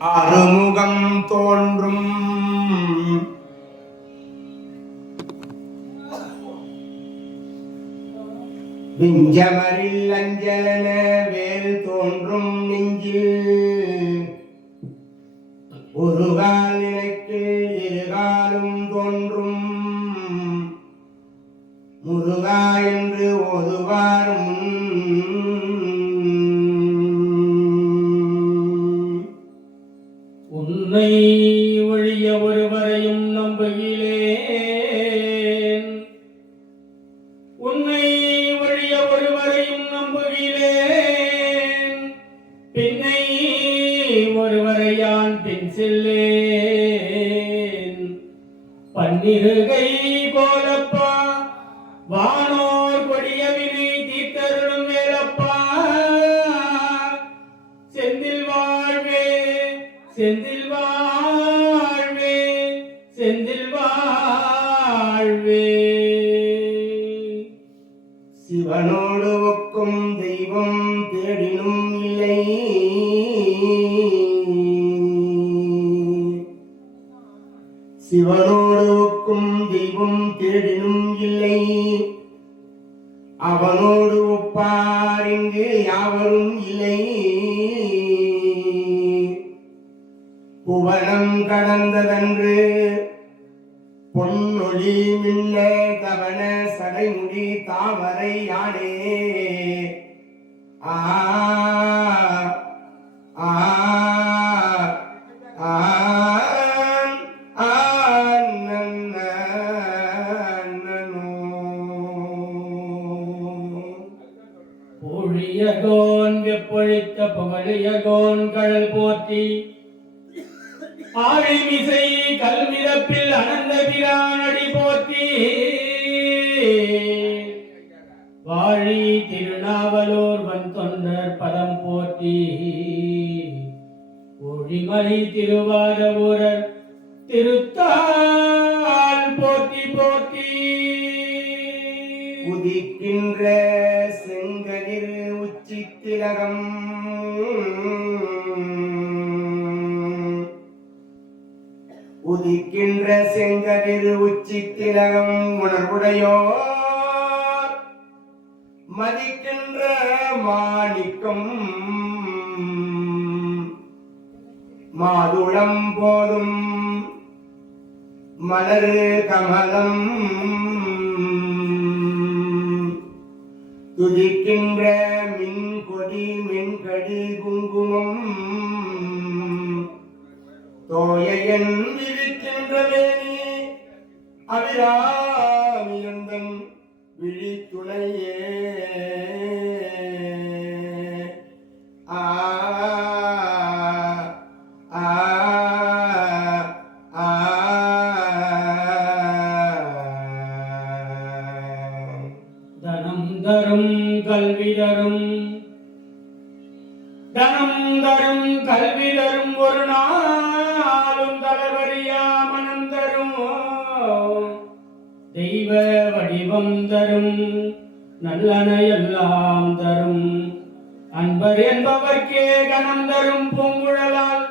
அறுமுகம் தோன்றும் விஞ்சமரில் அஞ்சலன வேல் தோன்றும் நெஞ்சில் ஒரு கால் நினைக்கில் இருகாலும் தோன்றும் முருகா என்று ஓதுவார் உன்னை ஒழிய ஒருவரையும் நம்புகிறேன், உன்னை ஒழிய ஒருவரையும் நம்புகிறேன், பின்னை ஒருவரை யான் பின் செல்லேன். பன்னிருகை போலப்பா வானோர் கொடியவினை தீர்த்தருளும் வேலப்பா, செந்தில் வாழ்வே செந்தில் வாழ்வே செந்தில் வாழ்வே. சிவனோடு ஒக்கும் தெய்வம் தேடினும் இல்லை, சிவனோடு ஒக்கும் தெய்வம் தேடினும் இல்லை, அவனோடு ஒப்பார் இங்கு யாவரும் இல்லை. புவனம் கடந்ததன்று பொன்னொழி மின்ன கவன சடைமுடி தாமரை யானே. ஆ ஆ ஆ பொழியகோன் வெப்பொழித்த புகழியகோன் கடல் போற்றி, ஆழிமிசை கல்மிதப்பில் அனந்த பிரானடி போற்றி, வாழி திருநாவலூர் வன் தொண்டர் பதம் போற்றி, ஒழிமலை திருவாத ஊரர் திருத்தாள் போற்றி போற்றி. உதிக்கின்ற செங்கதிர் உச்சி திலகம் உதிக்கின்ற செங்கதிர் உச்சி திலகம் உணர்வுடையோர் மதிக்கின்ற மாணிக்கம் மாதுளம் போதும் மலர் கமலம் துதிக்கின்ற மின்கொடி மென்கடி குங்குமம் தோயன் விழிக்கின்ற வேணி அபிராமியந்தன் விழித்துணையே. ஆ ஆ ஆ தனம் தரும் கல்வி தரும், தனம் தரும் கல்வி தரும், ஒரு நாளும் தளவறியா மனம் தரும், தெய்வ வடிவம் தரும், நல்லன எல்லாம் தரும், அன்பர் என்பவர்க்கே கணம் தரும் பூங்குழலால்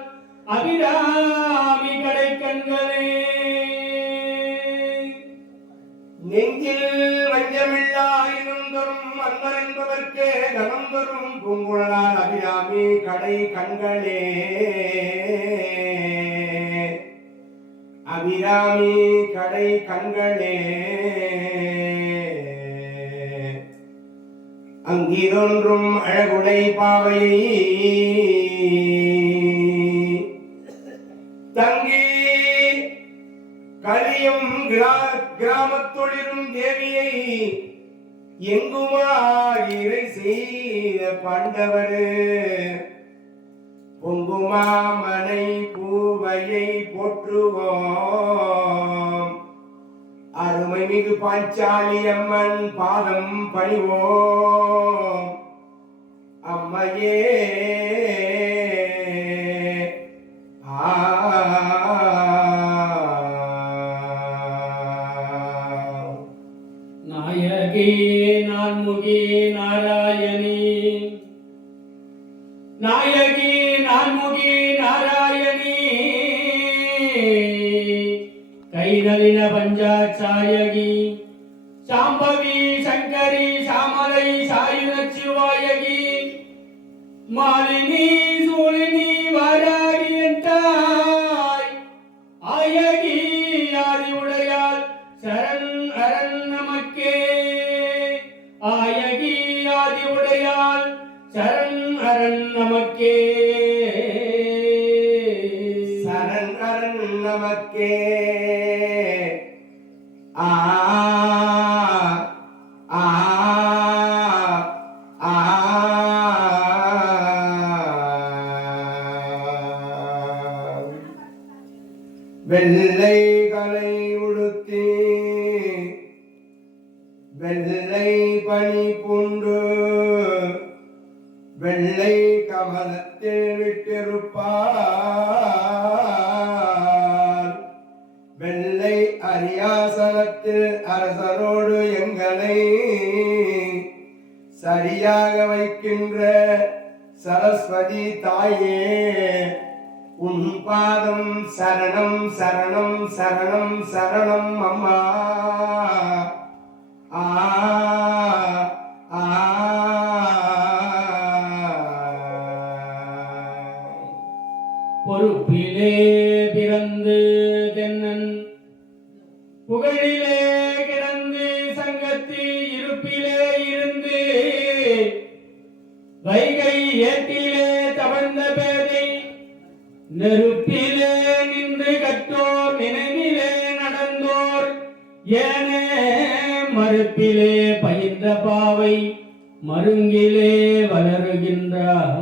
அபிராமி கடை கண்களே. நெஞ்சில் வஞ்சமில்லாயினும் தரும் அன்பர் என்பதற்கே கணம் தரும் பூங்குழலால் அபிராமி கடை கண்களே. அபிராமி கடை கண்களே. அங்கிதொன்றும் அழகுடை பாவையை தங்கி கலியும் கிராமத்தொழிலும் தேவியை எங்குமாயிரை செய்த பாண்டவர் பொங்குமாமனை பூவையை போற்றுவோம், அருமை மிகு பாஞ்சாலி அம்மன் பாதம் பணிவோம். அம்மையே ஆ நாயகி நான்முகி நாராயணி, நாயகி நான்முகி நாராயணி, நளின பஞ்சாச்சாயகி சாம்பவி சங்கரி சாமலை சாயுனச்சிவாயகி மாலினி சூலினி வாராகி எந்தாய் ஆயகி ஆதி உடையாள் சரண் அரண் நமக்கே ஆயகி ஆதி உடையாள் சரண் அரண் நமக்கே சரண் அரண் நமக்கே ஆ ஆ ஆ வெள்ளை கலை உடுத்தி வெள்ளை பனி பூண்டு வெள்ளை கமலத்தில் விட்டிருப்பார் வெள்ளை அரியாசனத்தில் அரசரோடு எங்களை சரியாக வைக்கின்ற சரஸ்வதி தாயே உன் பாதம் சரணம் சரணம் சரணம் சரணம் அம்மா ஆ ஆ பொறுப்பிலே பிறந்து தென்னன் புகழிலே கிடந்து சங்கத்தி இருப்பிலே இருந்து வைகை ஏட்டிலே தவழ்ந்த பேதை நெருப்பிலே நின்று கற்றோர் நினைவிலே நடந்தோர் ஏனே மறுப்பிலே பயின்ற பாவை மருங்கிலே வளருகின்றார்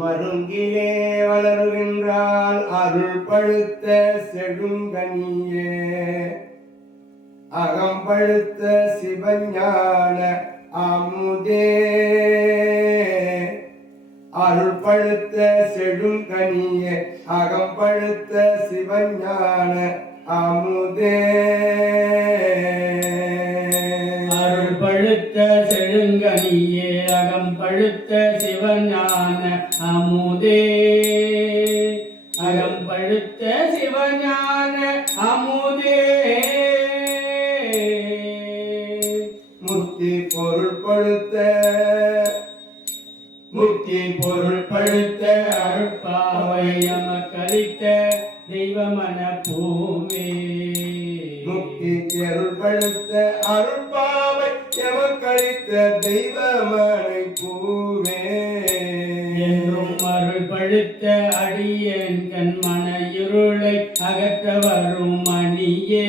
மருங்கிலே வளருகின்றால் அருள் பழுத்த செழுங்கனியே அகம் பழுத்த சிவஞான அமுதே அருள் பழுத்த செழுங்கனியே அகம் பழுத்த சிவஞான அமுதே அருள் பழுத்த செழுங்கனியே அகம் பழுத்த சிவஞான அமுதே அகம் பழுத்த சிவஞான அமுதே முக்தி பொருள் பழுத்த முக்தி பொருள் பழுத்த அருட்பாவை அமக்களித்த தெய்வமன பூவே முக்தி பொருள் பழுத்த அருட்பாவை எமக்களித்த தெய்வமனை பூவே என்றும் அருள் பழுத்த அடியேன் கண் மன இருளை அகற்ற வரும் மணியே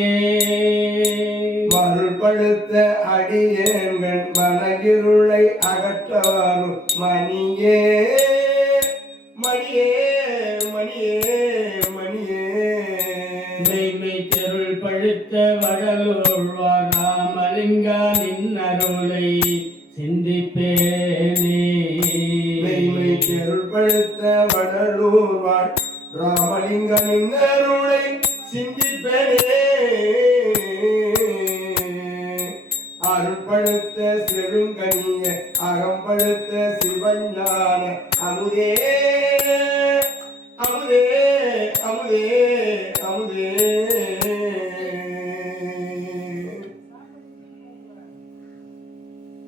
அருள் பழுத்த அடியேங்கள் மனகிருளை அகற்றவாரும் மணியே மணியே மணியே மணியே மெய்மை தெருள் பழுத்த வடலூழ்வார் ராமலிங்கா நின்னருளை சிந்திப்பேனே மெய்மை தெருள் பழுத்த வடலூர் வாழ் ராமலிங்கனின் அருளை சிந்திப்பேனே அருள்படுத்த செழுங்கனிய அகம்படுத்த சிவஞான அமுதே அமுதே அமுதே அமுதே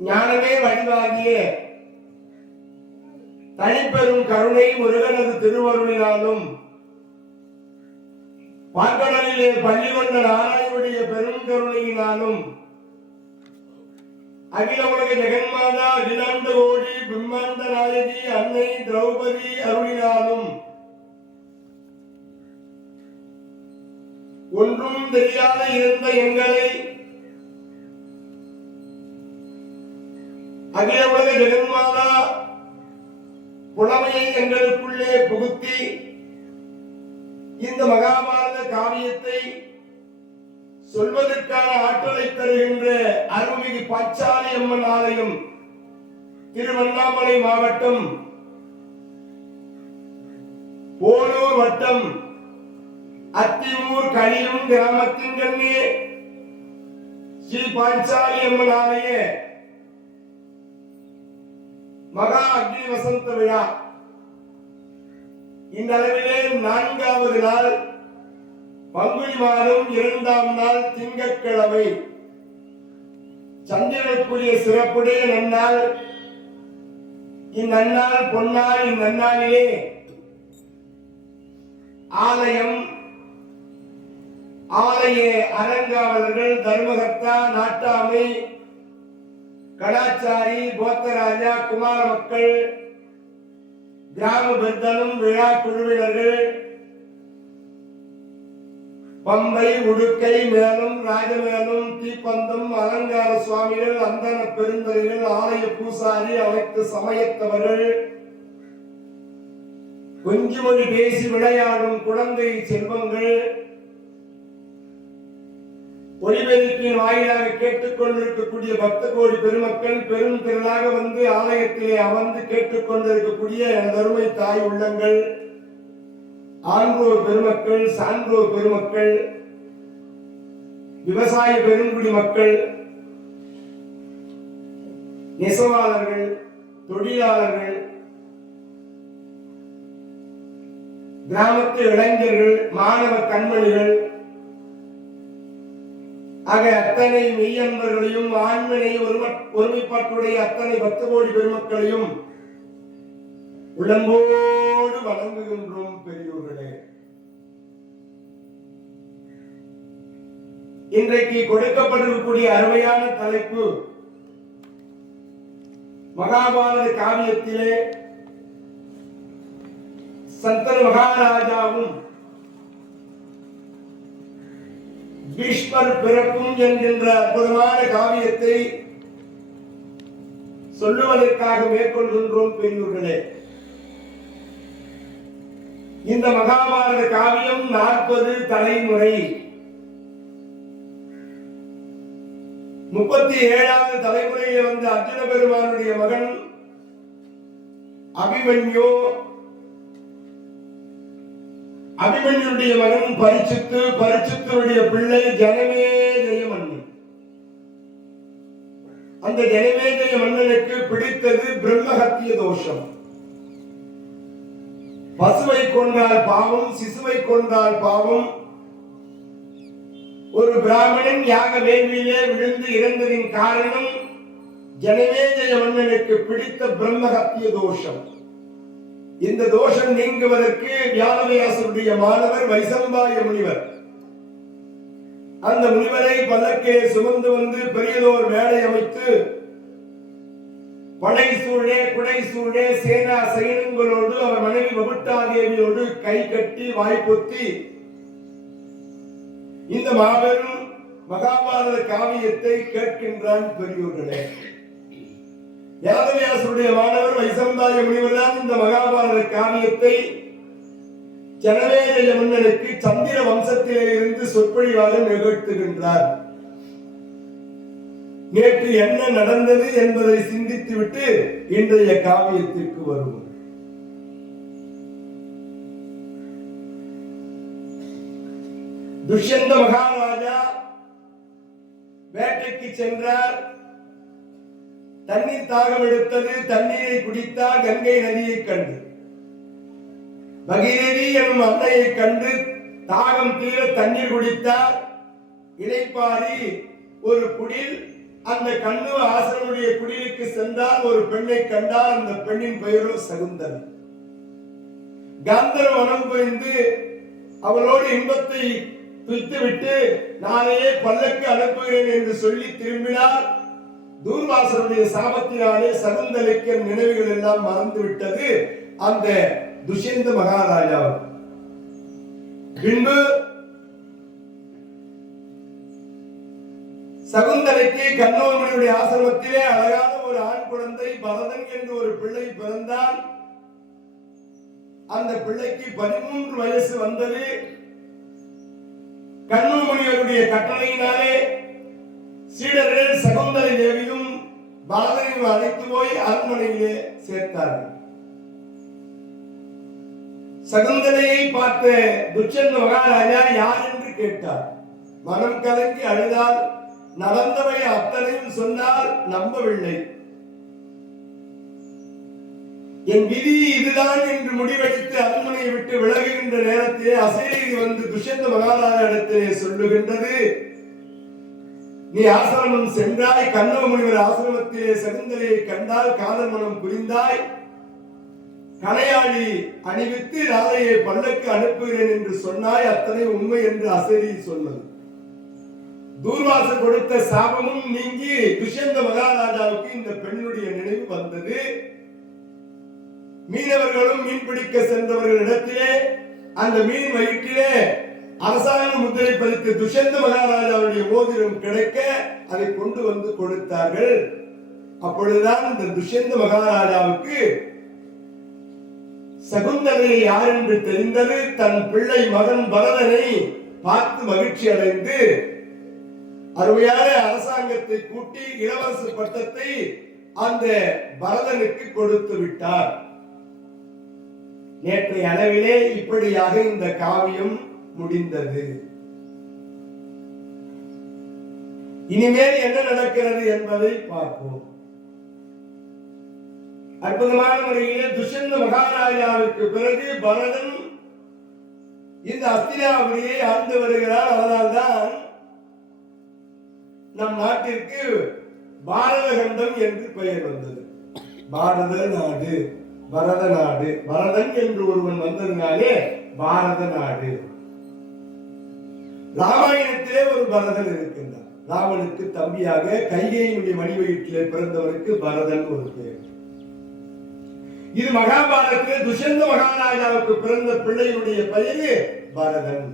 ஞானமே வடிவாகிய தனிப்பெரும் கருணை முருகனது திருவருளினாலும் பார்க்கடலிலே பள்ளி கொண்ட நாராயணுடைய பெரும் கருணையினாலும் அகில உலக ஜெகன்மாதா அகிலாண்ட கோடி பிரம்மாண்ட நாயகி அன்னை திரௌபதி அருளினாலும் ஒன்றும் தெரியாத இருந்த எங்களை அகில உலக ஜெகன்மாதா புலமையை எங்களுக்குள்ளே புகுத்தி இந்த மகாபாரத காவியத்தை சொல்வதற்கான ஆற்றலை தருகின்ற அருள்மிகு பாச்சாலி அம்மன் ஆலயம் திருவண்ணாமலை மாவட்டம் போலூர் வட்டம் அத்தியூர் கலியும் கிராமத்தின் கண்ணே ஸ்ரீ பாஞ்சாலி அம்மன் ஆலய மகா அக்னி வசந்த விழா இந்த அளவிலே 4வது நாள் பங்குனி மாதம் 2ஆம் நாள் திங்கட்கிழமை சந்திரனுக்குரிய சிறப்புடைய நன்னாள். இந்நன்னாள் பொன்னாள். இந்நன்னாளிலே ஆலயம், ஆலய அறங்காவலர்கள், தர்மகர்த்தா, நாட்டாமை, கடாச்சாரி, போத்தராஜா, குமார மக்கள், கிராம பெத்தனும் விழா குழுவினர்கள், பம்பை, உடுக்கை, மேலும் ராஜமேலும், தீப்பந்தம், அலங்கார சுவாமிகள், அந்தன பெருந்தரைகள், ஆலய பூசாரி, அனைத்து சமயத்தவர்கள், கொஞ்சுமொழி பேசி விளையாடும் குழந்தை செல்வங்கள், ஒளிபெருக்கின் வாயிலாக கேட்டுக் கொண்டிருக்கக்கூடிய பக்த கோடி பெருமக்கள், பெரும் திரளாக வந்து ஆலயத்திலே அமர்ந்து கேட்டுக் கொண்டிருக்கக்கூடிய எனதருமை தாய் உள்ளங்கள், ஆன்றோர் பெருமக்கள், சான்றோர் பெருமக்கள், விவசாய பெருங்குடி மக்கள், நெசவாளர்கள், தொழிலாளர்கள், கிராமத்து இளைஞர்கள், மாணவ கண்மணிகள் ஆக அத்தனை மெய்யன்பர்களையும் ஆண்மனை ஒருமைப்பாட்டுடைய அத்தனை பக்த கோடி பெருமக்களையும் உள்ளம்போடு வணங்குகின்றோம் பெரியோர்களே. இன்றைக்கு கொடுக்கப்பட்டிருக்கக்கூடிய அருமையான தலைப்பு மகாபாரத காவியத்திலே சந்தன மகாராஜாவும் பீஷ்மர் பிறப்பும் என்கின்ற அற்புதமான காவியத்தை சொல்லுவதற்காக மேற்கொள்கின்றோம் பெரியோர்களே. இந்த மகாபாரத காவியம் 40 தலைமுறை. 37வது தலைமுறையில் வந்த அர்ஜுன பெருமானுடைய மகன் அபிமன்யு, அபிமன்யுடைய மகன் பரிசுத்து, பரிசுத்தனுடைய பிள்ளை ஜனமேஜய மன்னன். அந்த ஜனமேஜய மன்னனுக்கு பிடித்தது பிரம்மஹத்திய தோஷம். பசுவை கொன்றால் பாவம், சிசுவை கொன்றால் பாவம். ஒரு பிராமணன் யாக வேள்வியிலே விழுந்து இறந்ததின் காரணம் ஜனமேஜய மன்னனுக்கு பிடித்த பிரம்மஹத்திய தோஷம். இந்த தோஷம் நீங்குவதற்கு வியாசருடைய மாணவர் வைசம்பாய முனிவர் அந்த முனிவரை பல்லக்கே சுமந்து வந்து பெரியதோர் மேடை அமைத்து படை சூழே, குடை சூழே, சேனா சைனங்களோடு அவர் மனைவி வபுட்டாதேவியோடு கை கட்டி வாய்ப்பொத்தி இந்த மாபெரும் மகாபாரத காவியத்தை கேட்கின்றான் பெரியோர்களே. வியாசருடைய மாணவர் வைசம்பாய முனிவர் தான் இந்த மகாபாரத காவியத்தை ஜனமேஜய மன்னனுக்கு சந்திர வம்சத்திலே இருந்து சொற்பொழிவாக நிகழ்த்துகின்றார். நேற்று என்ன நடந்தது என்பதை சிந்தித்துவிட்டு இன்றைய காவியத்திற்கு வருவோம். துஷ்யந்த மகாராஜா வேட்டைக்கு சென்றார். தண்ணீர் தாகம் எடுத்தது. தண்ணீரை குடித்தார். கங்கை நதியை கண்டு பகீரதி எனும் அன்னையை கண்டு தாகம் தீர தண்ணீர் குடித்தார். இளைப்பாரி ஒரு குடில், அந்த கண்ணு ஆசனுடைய குடிலுக்கு சென்றால் ஒரு பெண்ணை கண்டார். அந்த பெண்ணின் பெயரோ சகுந்தலை. காந்தர மனம் புரிந்து அவளோடு இன்பத்தை துய்த்துவிட்டு நாளையே பல்லக்கு அனுப்புகிறேன் என்று சொல்லி திரும்பினார். தூர்வாசனுடைய சாபத்தினாலே சகுந்தலைக்கு நினைவுகள் எல்லாம் மறந்து விட்டது அந்த துஷ்யந்த மகாராஜா. பின்பு சகுந்தலைக்கு கண்ணோமணியுடைய ஆசிரமத்திலே அழகான ஒரு ஆண் குழந்தை பரதன் என்று ஒரு பிள்ளை பிறந்தான். அந்த பிள்ளைக்கு 13 வயசு வந்தது. கண்ணோமணியருடைய கட்டளையினாலே சீடர்கள் சகுந்தலை தேவியும் பரதனையும் அழைத்து போய் அரண்மனையிலே சேர்த்தார்கள். சகுந்தலையை பார்த்த துஷ்யந்த மகாராஜா யார் என்று கேட்டார். மனம் கலங்கி அழுதால். நடந்தவை அத்தனையும் சொன்னால் நம்பவில்லை. என் விதி இதுதான் என்று முடிவெடுத்து அரண்மனையை விட்டு விலகுகின்ற நேரத்திலே அசரீரி வந்து துஷ்யந்த மகாராஜா இடத்திலே சொல்லுகின்றது, நீ ஆசிரமம் சென்றாய், கண்ணவ முனிவர் ஆசிரமத்திலே சகுந்தலையை கண்டால் காதல் மனம் புரிந்தாய், கணையாழி அணிவித்து ராதையை பல்லக்கு அனுப்புகிறேன் என்று சொன்னாய், அத்தனை உண்மை என்று அசரீரி சொன்னது. தூர்வாச கொடுத்த சாபமும் நீங்கி துஷ்யந்த மகாராஜாவுக்கு இந்த பெண்ணுடைய நினைவு வந்தது. மீனவர்களும் மீன் பிடிக்க சென்றவர்களிடத்திலே அந்த மீன் வயிற்றிலே அரசாங்க முத்திரை பதித்து துஷ்யந்த மகாராஜாவுடைய மோதிரம் கிடைக்க அதை கொண்டு வந்து கொடுத்தார்கள். அப்பொழுதுதான் இந்த துஷ்யந்த மகாராஜாவுக்கு சகுந்தலை யார் என்று தெரிந்தது. தன் பிள்ளை மகன் பரதனை பார்த்து மகிழ்ச்சி அடைந்து அருமையான அரசாங்கத்தை கூட்டி இளவரசு பட்டத்தை அந்த பரதனுக்கு கொடுத்து விட்டார். நேற்றைய அளவிலே இப்படியாக இந்த காவியம் முடிந்தது. இனிமேல் என்ன நடக்கிறது என்பதை பார்ப்போம். அற்புதமான முறையிலே துஷ்யந்த மகாராஜாவுக்கு பிறகு பரதன் இந்த அஸ்தினாபுரியை ஆண்டு வருகிறார். அதனால்தான் நம் நாட்டிற்கு பாரத கண்டம் என்று பெயர் வந்தது. பாரத நாடு, பரத நாடு, பரதன் என்று ஒருவன் வந்ததினாலே பாரத நாடு. ராமாயணத்திலே ஒரு பரதன் இருக்கின்றார். ராவனுக்கு தம்பியாக கைகேயினுடைய மணிவயிற்றிலே பிறந்தவருக்கு பரதன் ஒரு பெயர். இது மகாபாரதத்திலே துஷ்யந்த மகாராஜாவுக்கு பிறந்த பிள்ளையினுடைய பெயரு பரதன்.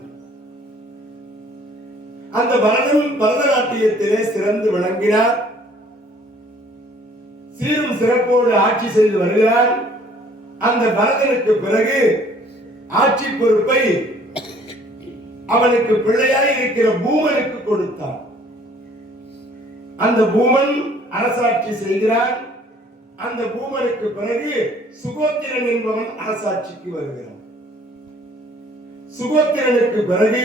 அந்த பரதன் பரதநாட்டியத்திலே சிறந்து விளங்கினார். சீரும் சிறப்போடு ஆட்சி செய்து வருகிறார். அந்த பரதனுக்கு பிறகு ஆட்சி பொறுப்பை அவனுக்கு பிள்ளையாய் இருக்கிற பூமனுக்கு கொடுத்தார். அந்த பூமன் அரசாட்சி செய்கிறார். அந்த பூமனுக்கு பிறகு சுகோத்திரன் என்பவன் அரசாட்சிக்கு வருகிறான். சுகோத்திரனுக்கு பிறகு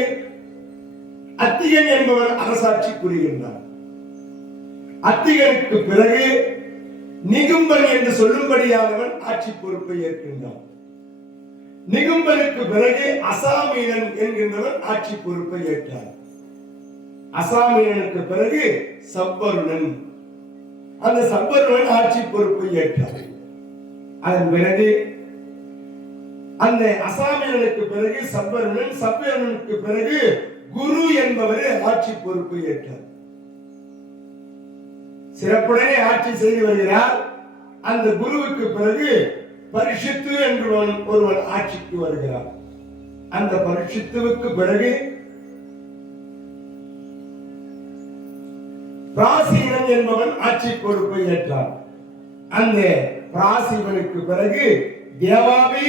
அத்திகன் என்பவன் அரசாட்சி புரிகின்றான். அத்திகனுக்கு பிறகு நிகும்பன் என்று சொல்லும்படியானவன் ஆட்சி பொறுப்பை ஏற்கின்றான். நிகும்பனுக்கு பிறகு அசாமீனன் என்கின்றவன் ஆட்சி பொறுப்பை ஏற்றார். அசாமீனனுக்கு பிறகு சப்பருணன், அந்த சப்பருணன் ஆட்சி பொறுப்பை ஏற்றார். அதன் பிறகு அந்த அசாமீனனுக்கு பிறகு சப்பருணன், சப்பருணனுக்கு பிறகு குரு என்பவரை ஆட்சி பொறுப்பை ஏற்றார். சிறப்புடனே ஆட்சி செய்து வருகிறார். அந்த குருவுக்கு பிறகு பரிஷித்து என்று ஒருவன் ஆட்சிக்கு வருகிறார். அந்த பரிஷித்துவுக்கு பிறகு பிராசீனன் என்பவன் ஆட்சி பொறுப்பை ஏற்றார். அந்த பிராசீவனுக்கு பிறகு தேவாபி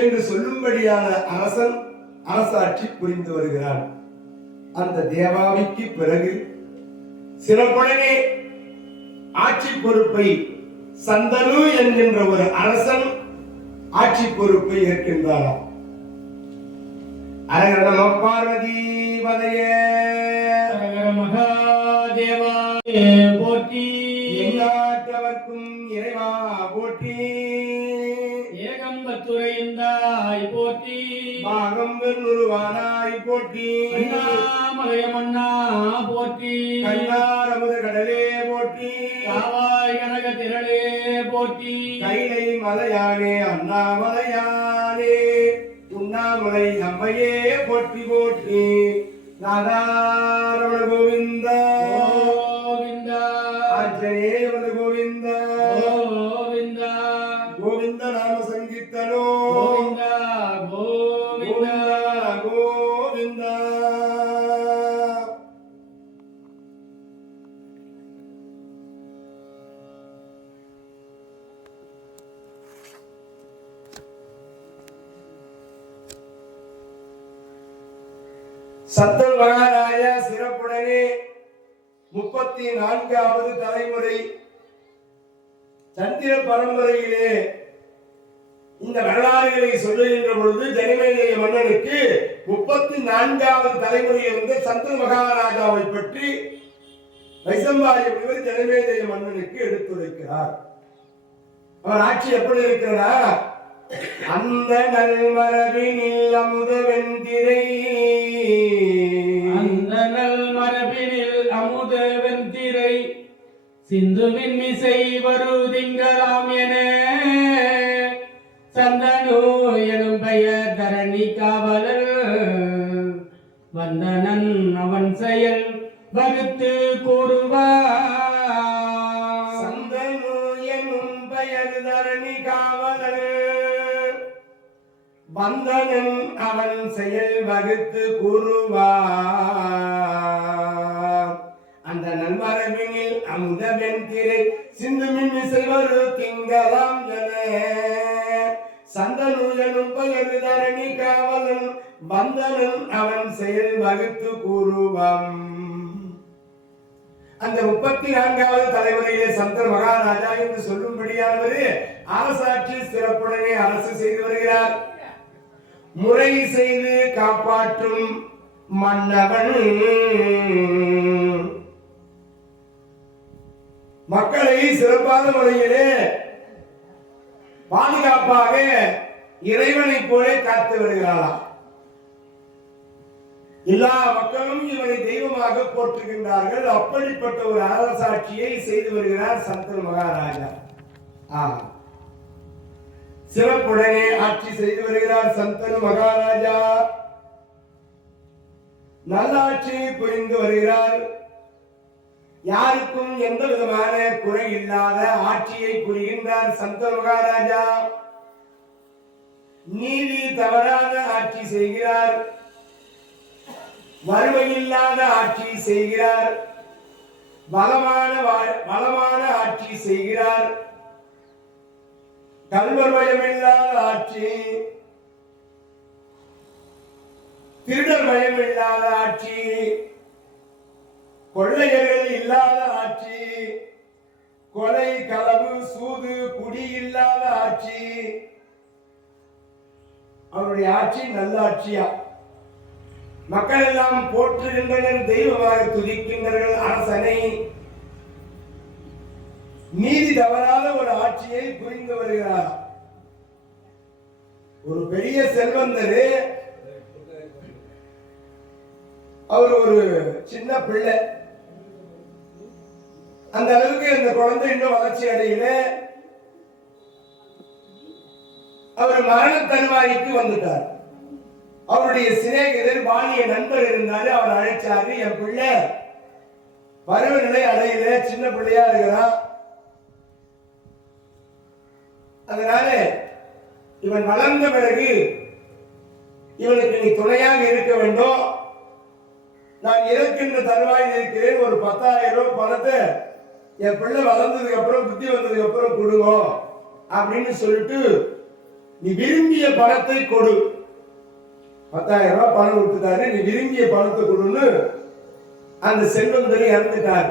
என்று சொல்லும்படியான அரசன் அரசாட்சி புரிந்து வருகிறான். அந்த தேவாபிக்கு பிறகு சிறப்புடனே ஆட்சி பொறுப்பை சந்தனு என்கின்ற ஒரு அரசன் ஆட்சி பொறுப்பை ஏற்கின்றார். அரகர நம பார்வதி பதையே, அரகர மகாதேவா போற்றி, எந்நாட்டவர்க்கும் இறைவா போற்றி, ஏகம்பத்துரைந்தாய் போற்றி, பாகம் வெண்ணுருவானாய் போற்றி, அண்ணாமலைய மன்னா போற்றி, கண்ணாரமுத கடலே போற்றி, காவாய் கனக திரளே போற்றி, கைலை மலையானே அண்ணாமலையானே, உண்ணாமலை அம்மையே போற்றி போற்றி, ராதாரமண கோவிந்த கோவிந்த, ஆஞ்சநேயமத கோவிந்த கோவிந்த, கோவிந்த நாம சங்கீர்த்தனோ கோவிந்த கோவிந்த கோவிந்த. சத்தல் மகாராஜா சிறப்புடனே 34வது தலைமுறை சந்திர பரம்பரையிலே இந்த வரலாறுகளை சொல்லுகின்ற பொழுது ஜனமேஜய மன்னனுக்கு 34வது தலைமுறையில் வந்து சந்திர மகாராஜாவை பற்றி வைசம்பாய முனிவர் ஜனமேஜய மன்னனுக்கு எடுத்துரைக்கிறார். அவர் ஆட்சி எப்படி இருக்கிறதா, அந்த நல்மரபினில் அமுத வெண்திரை அந்த நல் மரபினில் அமுத வெண்திரை சிந்துவின் மிசை வருதிங்களாம் என சந்தனு எனும் பெயர் தரணி காவலர் வந்தனன் அவன் செயல் வகுத்து கூறுவார். சந்தனு எனும் பெயர் தரணி காவலர் வந்தனன் அவன் செயல் வகுத்து கூறுவார். அந்த நல்மரபினில் அமுத வெண்திரை சிந்துமின் மிசை வரு திங்களாம் என சந்தனு எனும் பெயர் தரணி காவலன் வந்தனன் அவன் செயல் வகுத்து கூறுவான். அந்த 34வது தலைமுறையிலே சந்தன மகாராஜா என்று சொல்லும்படியானவர் அரசாட்சி சிறப்புடனே அரசு செய்து வருகிறார். முறை செய்து காப்பாற்றும் மன்னவன் மக்களை சிறப்பான முறையிலே பாதுகாப்பாக இறைவனை போல காத்து வருகிறாராம். எல்லா மக்களும் இவனை தெய்வமாக போற்றுகின்றார்கள். அப்படிப்பட்ட ஒரு அரசாட்சியை செய்து வருகிறார் சந்தன மகாராஜா. சிறப்புடனே ஆட்சி செய்து வருகிறார் சந்தன மகாராஜா. நல்லாட்சி புரிந்து வருகிறார். யாருக்கும் எந்த விதமான குறை இல்லாத ஆட்சியை புரிகின்றார் சந்தன மகாராஜா. நீதி தவறாத ஆட்சி செய்கிறார். வறுமையில்லாத ஆட்சி செய்கிறார். வளமான ஆட்சி செய்கிறார். கல்வர்மயமில்லாத ஆட்சி, திருடர் பயமில்லாத ஆட்சி, கொள்ளையர்கள் இல்லாத ஆட்சி, கொலை களவு சூது குடி இல்லாத ஆட்சி. அவருடைய ஆட்சி நல்ல ஆட்சியா. மக்கள் எல்லாம் போற்றுகின்றனர், தெய்வமாக துதிக்கின்றனர் அரசனை. நீதி தவறாத ஒரு ஆட்சியை புரிந்து வருகிறார். ஒரு பெரிய செல்வந்தரு, அவர் ஒரு சின்ன பிள்ளை. அந்த அளவுக்கு அந்த குழந்தை இன்னும் வளர்ச்சி அடையில. அவர் மரண தருவாய்க்கு வந்துட்டார். அவருடைய சிநேகிதர் பாலிய நண்பர் இருந்தாரு. அவர் அழைச்சாரு, என் பிள்ளை பருவநிலை அடையில, சின்ன பிள்ளையா இருக்கிறான். அதனால இவன் வளர்ந்த பிறகு இவனுக்கு நீ துணையாக இருக்க வேண்டும். நான் இறக்கின்ற தருவாயில் இருக்கிறேன். ஒரு 10,000 ரூபாய் பணத்தை என் பிள்ளை வளர்ந்ததுக்கு அப்புறம், புத்தி வந்ததுக்கு அப்புறம் கொடுங்க அப்படின்னு சொல்லிட்டு, நீ விரும்பிய பணத்தை கொடு. 10,000 ரூபாய் பணம் கொடுத்துட்டாரு. நீ விரும்பிய பணத்தை கொடுன்னு அந்த செல்வந்தரை இறந்துட்டார்.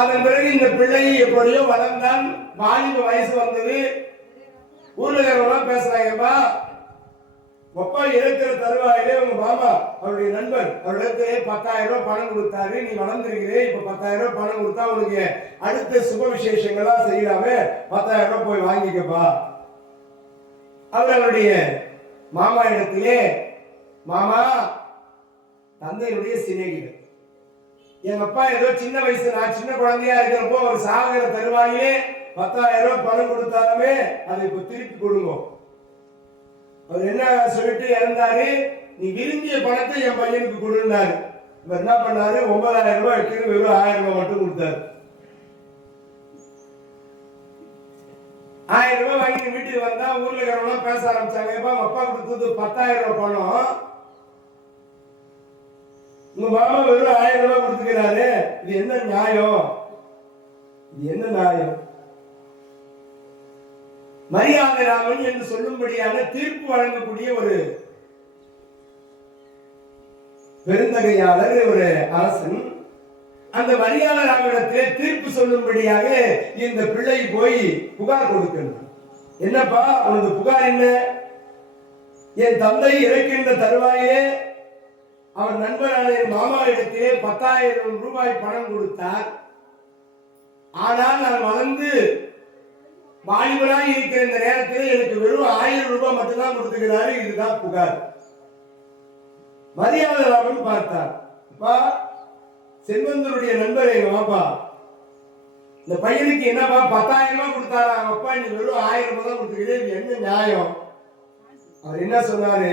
அதன் பிறகு இந்த பிள்ளை எப்படியோ வளர்ந்தான். வாலிப வயசு வந்தது. ஊர்ல பேசுறாங்கப்பா, அப்பா இறக்கிற தருவாயிலே உங்க மாமா அவருடைய நண்பர் அவரிடத்திலே 10,000 ரூபாய் பணம் கொடுத்தாரு. நீ வளர்ந்துருக்கிறே, இப்ப 10,000 ரூபாய் பணம் கொடுத்தா உனக்கு அடுத்த சுப விசேஷங்களா செய்யலாமே, 10,000 ரூபாய் போய் வாங்கிக்கப்பா. அவர் அவருடைய மாமா இடத்திலே, மாமா தந்தையுடைய சிநேகிதர், எங்க அப்பா ஏதோ சின்ன வயசு, நான் சின்ன குழந்தையா இருக்கிறப்போ ஒரு சாகர தருவாயிலே 10,000 ரூபாய் பணம் கொடுத்தாலுமே அதை இப்ப திருப்பி கொடுங்க. அவர் என்ன சொல்லிட்டு இறந்தாரு, நீ விரும்பிய பணத்தை என் பையனுக்கு கொடுனாரு. இவர் என்ன பண்ணாரு, 9,000 ரூபாய் எடுத்து வெறும் 1000 ரூபாய் மட்டும் கொடுத்தாரு. 1000 ரூபாய் வாங்கி வீட்டுக்கு வந்தா ஊர்ல இருக்கிறவங்க பேச ஆரம்பிச்சாங்க, அப்பா கொடுத்தது 10,000 ரூபாய் பணம், உங்க மாமா வெறும் 1000 ரூபாய் கொடுத்துக்கிறாரு, இது என்ன நியாயம்? இது என்ன நியாயம்? மரியாதை ராமன் என்று சொல்லும்படியான தீர்ப்பு வழங்கக்கூடிய ஒரு பெருந்தகையாளர், ஒரு அரசன். அந்த மரியாதை ராமனிடத்திலே தீர்ப்பு சொல்லும்படியாக இந்த பிள்ளை போய் புகார் கொடுக்கணும். என்னப்பா உனது புகார் என்ன? என் தந்தை இறக்கின்ற தருவாயே அவர் நண்பரான என் மாமா இடத்திலே 10,000 ரூபாய் பணம் கொடுத்தார். ஆனால் நான் வளர்ந்து வாலிபராய் இருக்கிற இந்த நேரத்தில் எனக்கு வெறும் 1000 ரூபாய் மட்டும்தான் கொடுத்துக்கிறாரு. இதுதான் புகார். மரியாதைராமன் பார்த்தார். அப்பா, செல்வந்தருடைய நண்பர் எங்க வாப்பா, இந்த பையனுக்கு என்னப்பா 10,000 ரூபாய் கொடுத்தாரா? அப்பா, நீ வெறும் 1000 ரூபாய் தான் கொடுத்துக்கிறேன், என்ன நியாயம்? அவர் என்ன சொன்னாரு,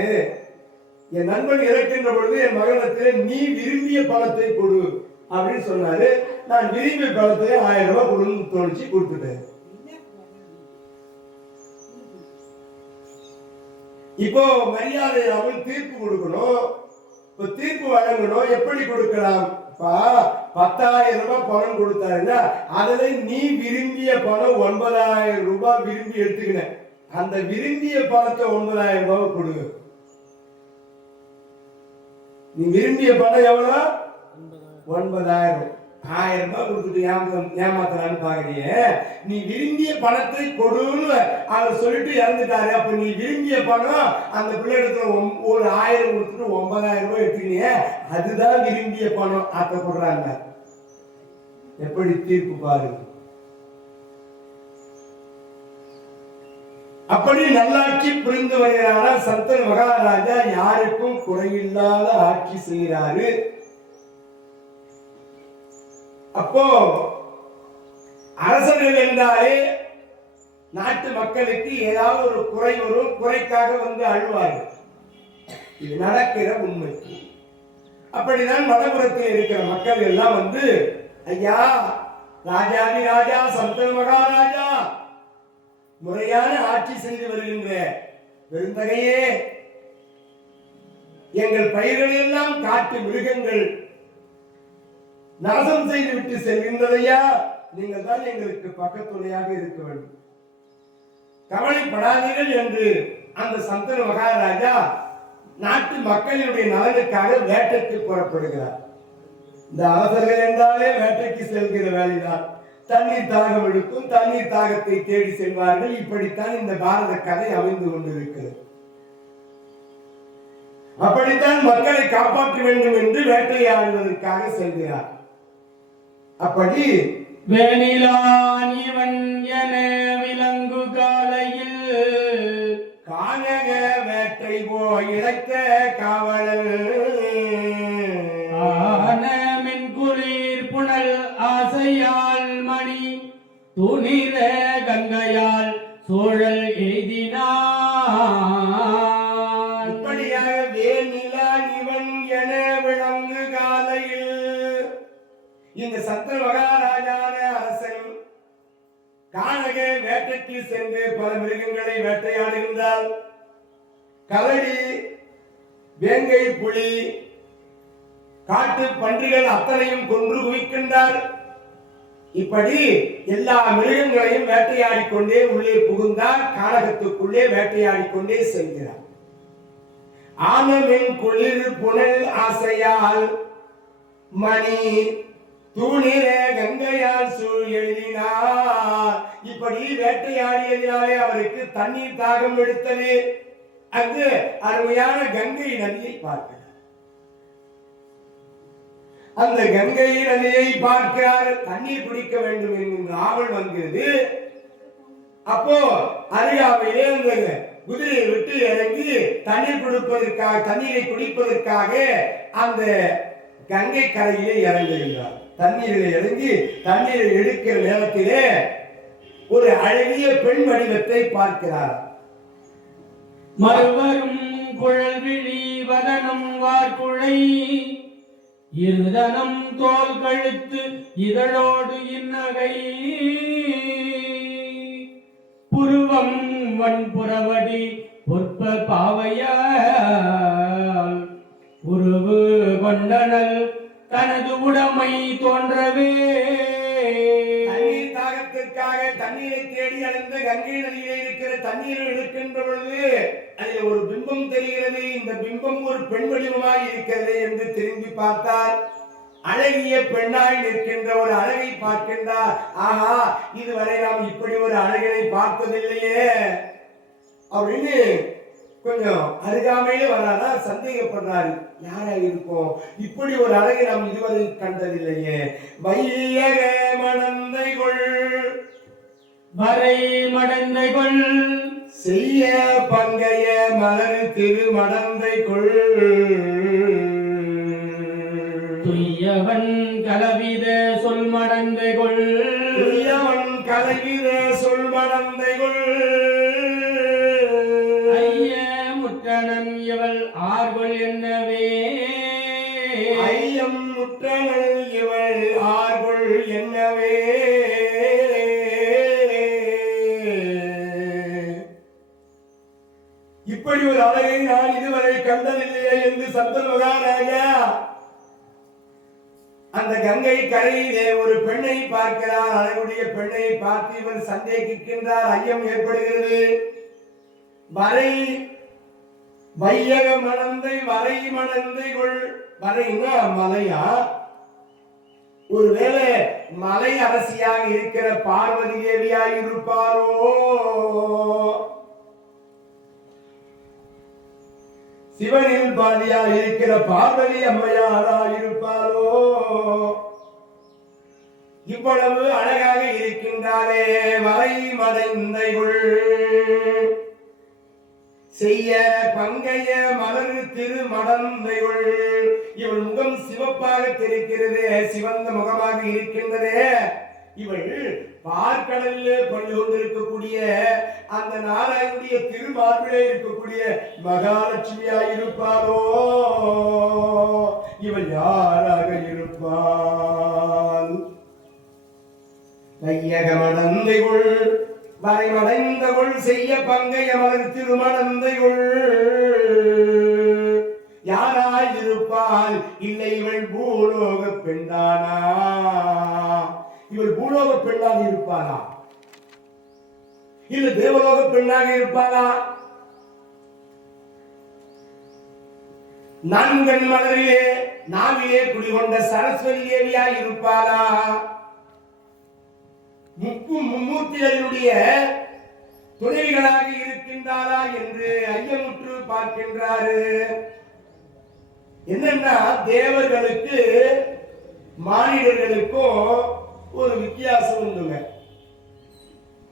என் நண்பன் இறக்கின்ற பொழுது என் மகனத்தில் நீ விரும்பிய பணத்தை கொடு அப்படின்னு சொன்னாரு. நான் விரும்பிய பணத்தை 1000 ரூபாய் கொடுன்னு தோணிச்சு, கொடுத்துட்டேன். இப்போ மரியாதை அவன் தீர்ப்பு கொடுக்கணும். இப்போ தீர்ப்பு வழங்கணும். எப்படி கொடுக்கலாம்? 10,000 ரூபாய் பணம் கொடுத்தாருன்னா அதுல நீ விரும்பிய பணம் 9,000 ரூபாய் விரும்பி எடுத்துக்கின. அந்த விரும்பிய பணத்தை 9,000 ரூபாய் கொடு. நீ விரும்பிய பணம் எவ்வளவு? 9,000. 1000 ரூபாய் கொடுத்துட்டு ஏமாத்தலான்னு பாக்குறீங்க. நீ விரும்பிய பணத்தை கொடுன்னு அவர் சொல்லிட்டு இறந்துட்டாரு. அப்ப நீ விரும்பிய பணம் அந்த பிள்ளை இடத்துல ஒரு 1000 கொடுத்துட்டு 9,000 ரூபாய் எடுத்துக்கிங்க. அதுதான் விரும்பிய பணம். அத்தை கொடுறாங்க. எப்படி தீர்ப்பு பாருங்க. அப்படி நல்லாட்சி புரிந்து வருகிறாரா சந்தன மகாராஜா. யாருக்கும் குறையில்லாத ஆட்சி செய்கிறாரு. அப்போ அரசர்கள் என்றாலே நாட்டு மக்களுக்கு ஏதாவது ஒரு குறை வரும். குறைக்காக வந்து அழுவார்கள். இது நடக்கிற உண்மை. அப்படிதான் வடபுறத்தில் இருக்கிற மக்கள் எல்லாம் வந்து, ஐயா ராஜாதி ராஜா சந்தன மகாராஜா, முறையான ஆட்சி செய்து வருகின்ற பெருந்தகையே, எங்கள் பயிர்கள் எல்லாம் காட்டு மிருகங்கள் நாசம் செய்து விட்டு செல்கின்றதையா, நீங்கள் தான் எங்களுக்கு பக்கத்துணையாக இருக்க வேண்டும், கவலைப்படாதீர்கள் என்று அந்த சந்தன மகாராஜா நாட்டு மக்களுடைய நலனுக்காக வேட்டைக்கு புறப்படுகிறார். இந்த அரசர்கள் என்றாலே வேட்டைக்கு செல்கிற வேலைதான். தண்ணீர் தாகம் எடுக்கும், தண்ணீர் தாகத்தை தேடி செல்வார்கள். இப்படித்தான் இந்த பாரத கதை அமைந்து கொண்டிருக்கிறது. அப்படித்தான் மக்களை காப்பாற்ற வேண்டும் என்று வேட்டையாடுவதற்காக செல்கிறார். அப்படி வேணிலான் இவன் என விலங்கு காலையில் கானக வேட்டை போய் இழைத்த காவலர் ஆனமின் குளிர் புனல் ஆசையால் மணி துணிர கங்கையால் சூழல் எய்தினான். இப்படியாக வேணிலான் இவன் என விலங்கு காலையில் இந்த சந்தன மகாராஜான அரசன் கானக வேட்டைக்கு சென்று பல மிருகங்களை வேட்டையாடுகின்றார். கரடி, வேங்கை, புலி, காட்டு பன்றிகள் அத்தனையும் கொன்று குவிக்கின்றார். இப்படி எல்லா மிருகங்களையும் வேட்டையாடிக்கொண்டே உள்ளே புகுந்தார். கானகத்துக்குள்ளே வேட்டையாடிக்கொண்டே செல்கிறார். ஆனமின் குளிர் புனல் ஆசையால் மணி தூணிர கங்கையால் சூழ் எழுதினார். இப்படி வேட்டையாடியதினாலே அவருக்கு தண்ணீர் தாகம் எடுத்தது. அங்கு அருமையான கங்கை நதியை பார்க்கிறார். அந்த கங்கை நதியை பார்க்கிறார். தண்ணீர் குடிக்க வேண்டும் என்கின்ற ஆவல் வந்தது. அப்போ அருகாமையிலே அந்த குதிரையை விட்டு இறங்கி தண்ணீர் கொடுப்பதற்காக, தண்ணீரை குடிப்பதற்காக அந்த கங்கை கரையிலே இறங்குகின்றார். தண்ணீரில் இறங்கி தண்ணீரை எடுக்கிற நேரத்திலே ஒரு அழகிய பெண் வடிவத்தை பார்க்கிறார். மறுவரும் குழல் விழி வதனம் வார்குழை இருதனம் தோல் கழுத்து இதழோடு இன்னகை புருவம் வன்புறவடி பொற்ப பாவையால் உருவு கொண்டனல் தனது உடமை தோன்றவே தண்ணீர் தாகத்திற்காக தண்ணீரை தேடி அடைந்த கங்கை நதியிலே இருக்கிற தண்ணீரை எடுக்கின்ற பொழுது அதில் ஒரு பிம்பம் தெரிகிறது. இந்த பிம்பம் ஒரு பெண் வடிவமாய் இருக்கிறது என்று திரும்பி பார்த்தார். அழகிய பெண்ணாய் நிற்கின்ற ஒரு அழகை பார்க்கின்றார். ஆஹா, இதுவரை நாம் இப்படி ஒரு அழகனை பார்த்ததில்லையே அப்படின்னு கொஞ்சம் அருகாமையில வராதா சந்தேகப்படுறாரு. யாரா இருக்கும், இப்படி ஒரு அழகை நாம் இதுவரை கண்டதில்லையே. வையக மணந்தைகள் வரை மடந்தை கொள் செய்ய பங்கைய மலர் திருமடந்தை கொள் துய்யவன் கலவித சொல் மடந்தை கொள் துய்யவன் கலவித சொல் மடந்தை கொள் ஐய முற்றனன் இவள் ஆர்கொள் என்னவே ஐயம் முற்றனல் இவள் ஆர்கொள் என்னவே இப்படி ஒரு அழகை நான் இதுவரை கண்டதில்லையே என்று சந்தன் மகாராஜா அந்த கங்கை கரையிலே ஒரு பெண்ணை பார்க்கிறார். அழகுடைய பெண்ணை பார்த்து இவர் சந்தேகிக்கின்றார். ஐயம் ஏற்படுகிறது. வரை வையக மணந்தை வரை மணந்தை கொள். வரைன்னா மலையா? ஒருவேளை மலை அரசியாக இருக்கிற பார்வதி தேவியாய் இருப்பாரோ? சிவனில் பாதியாக இருக்கிற பார்வதி அம்மையாரா இருப்பாரோ? இவ்வளவு அழகாக இருக்கின்றாரே. வரை மடைந்தைகுள் செய்ய பங்கைய மலர் திருமடந்தைகுள். இவள் முகம் சிவப்பாக தெரிகிறது, சிவந்த முகமாக இருக்கின்றதே. இவள் பார்க்கடலில் பள்ளி கொண்டிருக்கக்கூடிய அந்த நாராயணுடைய திருமார்பிலே இருக்கக்கூடிய மகாலட்சுமியாய் இருப்பாரோ? இவள் யாராக இருப்பாள்? கையகமடந்தைகுள் வரைமடைந்தகுள் செய்ய பங்கைய மலர் திருமடந்தைகுள். யாராய் இருப்பாள்? இல்லை இவள் பூலோக பெண்தானா? இவள் பூலோக பெண்ணாக இருப்பாளா? இல்ல தேவலோக பெண்ணாக இருப்பாளா? நான்கண் மலரிலே நாவிலே குடிகொண்ட சரஸ்வதி தேவியாய் இருப்பாளா? மும்மூர்த்திகளுடைய துணைவிகளாக இருக்கின்றாரா என்று ஐயமுற்று பார்க்கின்றாரு. என்னன்னா தேவர்களுக்கு மானிடர்களுக்கும் ஒரு வித்தியாசம் உண்டுங்க.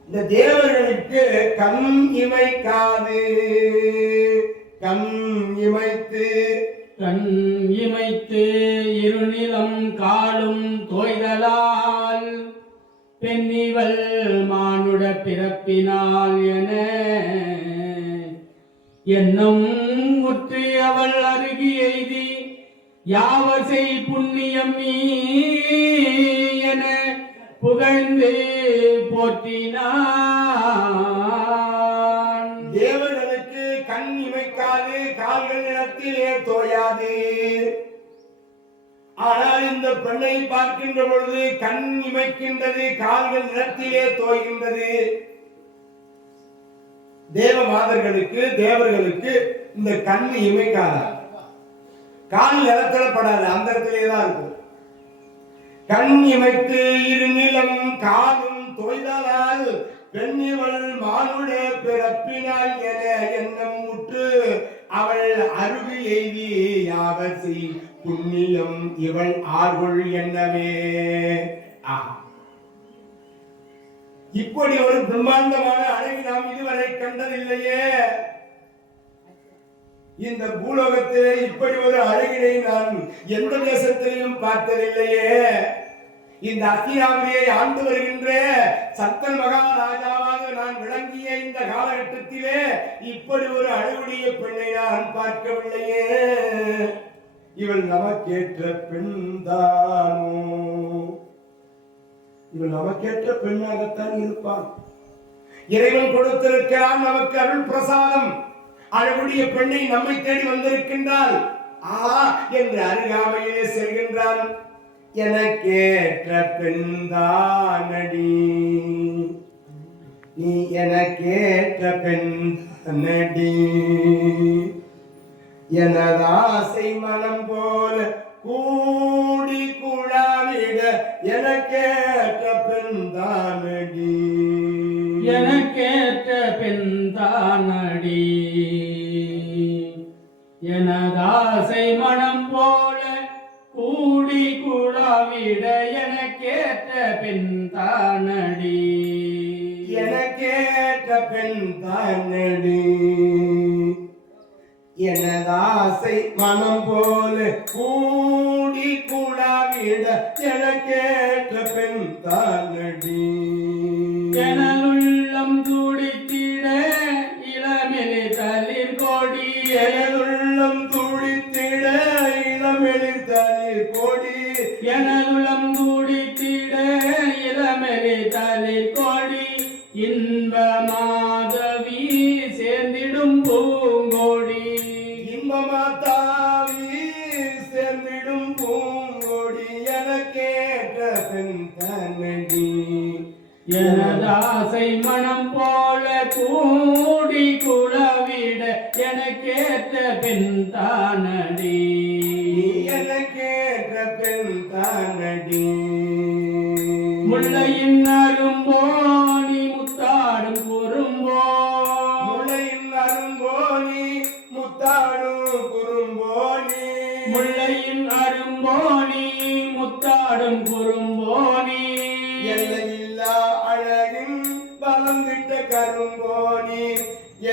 இந்த தேவர்களுக்கு கண் இமைக்காது, கண் இமைத்து இருநிலம் காலும் தோய்தலால் பெண்ணிவள் மானுட பிறப்பினால் என என்னும் முற்றி அவள் அருகி எய்தி யாவசை புண்ணியம் என புகழ்ந்து போற்றினான். தேவர்களுக்கு கண் இமைக்காது, கால்கள் நிலத்திலே தோயாது. ஆனால் இந்த பெண்ணை பார்க்கின்ற பொழுது கண் இமைக்கின்றது, கால்கள் நிலத்திலே தோய்கின்றது. தேவ மாதர்களுக்கு தேவர்களுக்கு இந்த கண் இமைக்காதா, கால் நிலத்தப்படாது, அந்த இடத்திலே தான் இருக்கும். கண் இமைத்து இருநிலம் காலும் தோய்தலால் பெண்ணிவள் மானுட பிறப்பினால் என எண்ணம் முற்று அவள் அருகு எய்தி யாவசி புண்ணியம் இவள் ஆர்கொள் என்னவே. இப்படி ஒரு பிரம்மாண்டமான அழகை நாம் இதுவரை கண்டதில்லையே. இந்த பூலோகத்திலே இப்படி ஒரு அழகினை நான் எந்த தேசத்திலையும் பார்த்ததில்லையே. இந்த அத்தியாவதியை ஆண்டு வருகின்ற சத்தன் மகாராஜாவாக நான் விளங்கிய இந்த காலகட்டத்திலே இப்படி ஒரு அழகுடைய பெண்ணை நான் பார்க்கவில்லையே. இவள் நமக்கேற்ற பெண் தானோ? இவள் நமக்கேற்ற பெண்ணாகத்தான் இருப்பாள். இறைவன் கொடுத்திருக்கிறான் நமக்கு அருள் பிரசாதம். அழகுடைய பெண்ணை நம்மை தேடி வந்திருக்கின்றாள். என்று அருகாமையிலே செல்கின்றான். எனக்கேற்ற பெண்தானடி, நீ எனக்கேற்ற பெண்ணடி, எனதாசை மனம் போல கூடி குழாவிட எனக்கேற்ற பெண்தானடி, எனக்கேற்ற பெண்தானடி, எனதாசை மனம் போல கூடி குழாவிட எனக்கேற்ற பெண்தானடி, பெண் தானடி எனதாசை மனம் போல கூடி குழாவிட எனக்கேற்ற பெண் தானடி எனதுள்ளம் துடித்திட இளமெலி தளிர் கொடி எனதுள்ளம் துடித்திட இளமெலி தளிர் கொடி எனதுள்ளம் துடித்திட இளமெலி தளிர் கொடி இன்ப மாதவி சேர்ந்திடும் பூங்கொடி இன்பமாதாவி சேர்ந்திடும் பூங்கொடி எனக்கேற்ற பெண் தானடி எனதாசை மனம் போல கூடி குழவிட எனக்கேற்ற பெண் தானடி எனக்கேற்ற பெண் தானடி முல்லையின் அரும்போனி முத்தாடும் குறும்போ முல்லையின் அரும்போனி முத்தாடும் குறும்போனி முல்லையின் அரும்போனி முத்தாடும் குறும்போனி எல்லையில்லா அழகின் வளர்ந்திட்ட கரும்போனி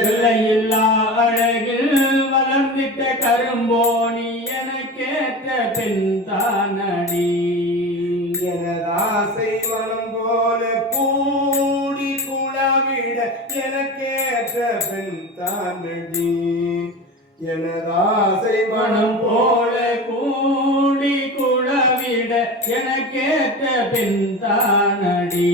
எல்லையில்லா அழகில் வளர்ந்திட்ட கரும்போனி எனக்கேற்ற பெண் தானடி எனதாசை மனம் போல கூடி குழாவிட எனக்கேற்ற பெண் தானடி எனதாசை மனம் மனம் போல கூடி குழவிட எனக்கேற்ற பெண் தானடி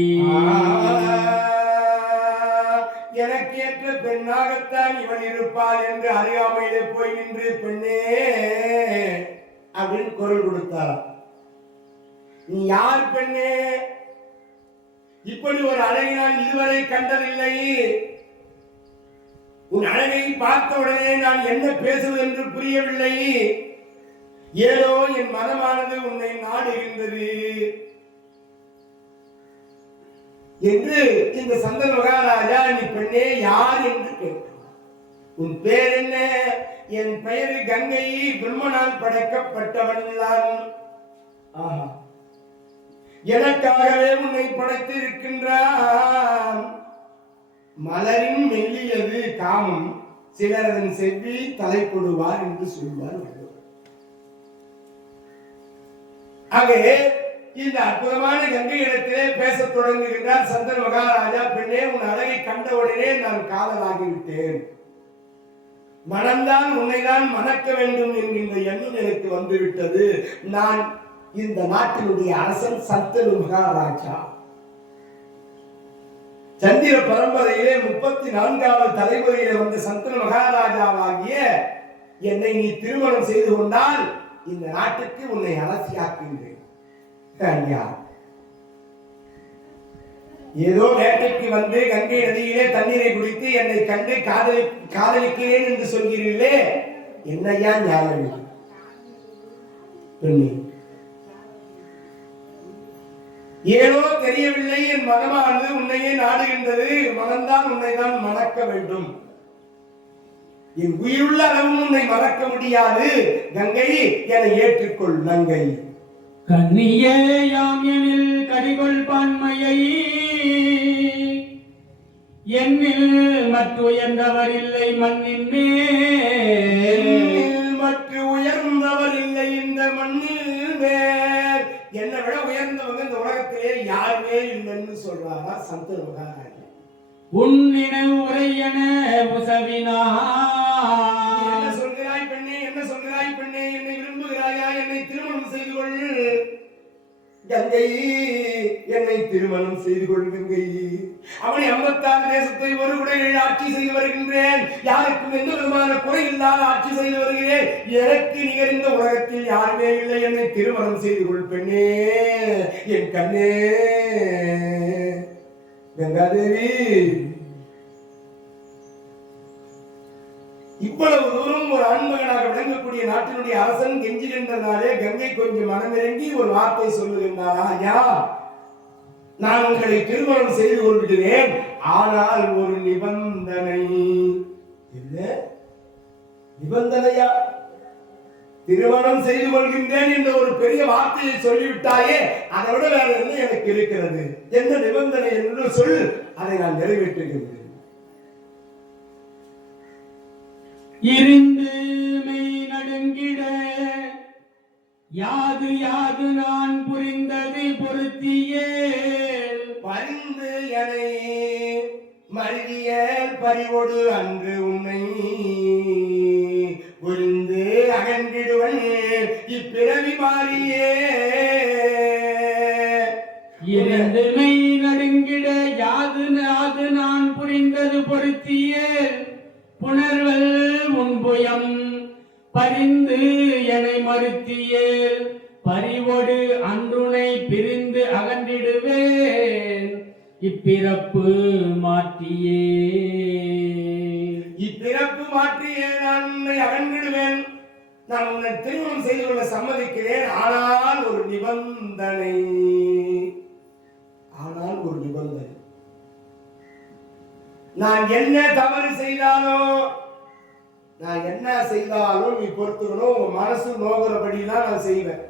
எனக்கேற்ற பெண்ணாகத்தான் இவள் இருப்பாள் என்று அறியாமையிலே போய் நின்று பெண்ணே அப்படின்னு குரல் கொடுத்தாராம். நீ யார் பெண்ணே? இப்படி ஒரு அழகை நான் இதுவரை கண்டதில்லை. உன் அழகை பார்த்த உடனே நான் என்ன பேசுவது என்று புரியவில்லை. ஏதோ என் மனமானது உன்னை நாடுகின்றது என்று இந்த சந்தன மகாராஜா நீ பெண்ணே யார் என்று கேட்டார். உன் பேர் என்ன? என் பெயர் கங்கை, பிரம்மனால் படைக்கப்பட்டவன் நான். எனக்காகவே உன்னை படைத்திருக்கின்றான். மலரின் மெல்லியது காமம், சிலர் அதன் செவ்வி தலை கொடுவார் என்று சொல்வார். ஆகவே இந்த அற்புதமான கங்கை இடத்திலே பேசத் தொடங்குகின்றார் சந்தன மகாராஜா. பெண்ணே, உன் அழகை கண்டவுடனே நான் காதலாகிவிட்டேன். மனம்தான் உன்னைதான் மணக்க வேண்டும் என்கின்ற எண்ணம் எனக்கு வந்துவிட்டது. நான் இந்த நாட்டினுடைய அரசன் சந்தனு மகாராஜா. சந்திர பரம்பரையிலே 34வது தலைமுறையிலே வந்த சந்தனு மகாராஜாவாகிய என்னை நீ திருமணம் செய்து கொண்டால் இந்த நாட்டுக்கு உன்னை அரசியாக்குகின்றேன். ஏதோ வேட்டைக்கு வந்து கங்கை நதியிலே தண்ணீரை குடித்து என்னை கண்டு காதலிக்கிறேன் என்று சொல்கிறீர்களே, என்னையா ஞாபகம்? ஏதோ தெரியவில்லை, என் மனமானது உன்னையே நாடுகின்றது. மனம்தான் உன்னைதான் மணக்க வேண்டும். என் உயிருள்ள அளவும் உன்னை மறக்க முடியாது. கங்கை, என்னை ஏற்றுக்கொள். நங்கை கண்ணியே யாம் எனில் கடிகொள் பான்மையை என்னில் மற்ற உயர்ந்தவர் இல்லை மண்ணின் மேல். மற்ற உயர்ந்தவர் இல்லை இந்த மண்ணில் மேல். என்னை விட உயர்ந்தவங்க இந்த உலகத்திலே யாருமே இல்லைன்னு சொல்றாரா சந்தன மகாராஜா. உன்னின உரையன உசவினா. என்ன சொல்கிறாய் பெண்ணே? என்ன சொல்கிறாய் பெண்ணே? என்னை விரும்புகிறாயா? என்னை திருமணம் செய்து கொள் கங்கை. என்னை திருமணம் செய்து கொள் கங்கை. அவனை 56 தேசத்தை ஒரு குடையில் ஆட்சி செய்து வருகின்றேன். யாருக்கும் எந்த விதமான குறை இல்லாத ஆட்சி செய்து வருகிறேன். எனக்கு நிகழ்ந்த உலகத்தில் யாருமே இல்லை. என்னை திருமணம் செய்து கொள் பெண்ணே, என் கண்ணே. கங்காதேவி, இவ்வளவு தூரம் ஒரு ஆண்மகனாக விளங்கக்கூடிய நாட்டினுடைய அரசன் கெஞ்சுகின்றனாலே கங்கை கொஞ்சம் மனமிறங்கி ஒரு வார்த்தை சொல்லுகின்றார். ஐயா, நான் உங்களை திருமணம் செய்து கொள்கிறேன், ஆனால் ஒரு நிபந்தனை. என்ன நிபந்தனையா? திருமணம் செய்து கொள்கின்றேன் என்ற ஒரு பெரிய வார்த்தையை சொல்லிவிட்டாயே, அதை விட வேற என்ன எனக்கு இருக்கிறது? என்ன நிபந்தனை என்று சொல், அதை நான் நிறைவேற்றுகின்றேன். பரிந்து மெய் நடுங்கிட யாது யாது நான் புரிந்தது பொருத்தியே பரிந்து எனை மருவிய பறிவொடு அன்று உன்னை புரிந்து அகன்றிடுவன் இப்பிறவி மாறியே இருந்து மெய் நடுங்கிட யாது யாது நான் புரிந்தது பொருத்தியே புணர்வல் முன்புயம் பரிந்து எனை மறுத்தியேல் பறிவொடு அன்றுனை பிரிந்து அகன்றிடுவேன் இப்பிறப்பு மாற்றியே இப்பிறப்பு மாற்றியே நான் உன்னை அகன்றிடுவேன். நான் உன்னை திருமணம் செய்து கொள்ள சம்மதிக்கிறேன். ஆனால் ஒரு நிபந்தனை. நான் என்ன தவறு செய்தாலும் நீ பொறுத்துக்கணும். உங்க மனசு நோகிறபடிதான் நான் செய்வேன்.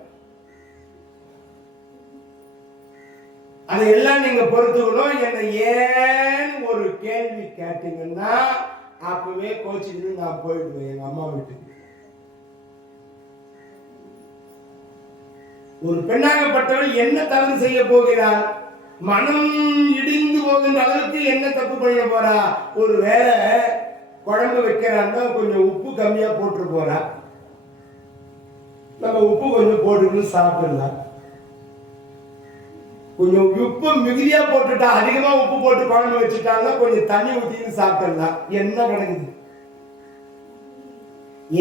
அதையெல்லாம் நீங்க பொறுத்துக்கணும். என்னை ஏன் ஒரு கேள்வி கேட்டீங்கன்னா அப்பவே கோச்சிட்டு நான் போயிடுவேன் எங்க அம்மா வீட்டுக்கு. ஒரு பெண்ணாகப்பட்டவள் என்ன தவறு செய்ய போகிறாள்? மனம் இடிந்து போகின்ற அளவுக்கு என்ன தப்பு பண்ண போறா? ஒரு வேளை குழம்பு வைக்கிறான்னா கொஞ்சம் உப்பு கம்மியா போட்டு போறா. நம்ம உப்பு கொஞ்சம் போட்டுட்டு சாப்பிடலாம். கொஞ்சம் உப்பு மிகுதியா போட்டுட்டா, அதிகமா உப்பு போட்டு குழம்பு வச்சுட்டாங்கன்னா கொஞ்சம் தண்ணி ஊத்தின்னு சாப்பிடலாம். என்ன கிடைக்குது?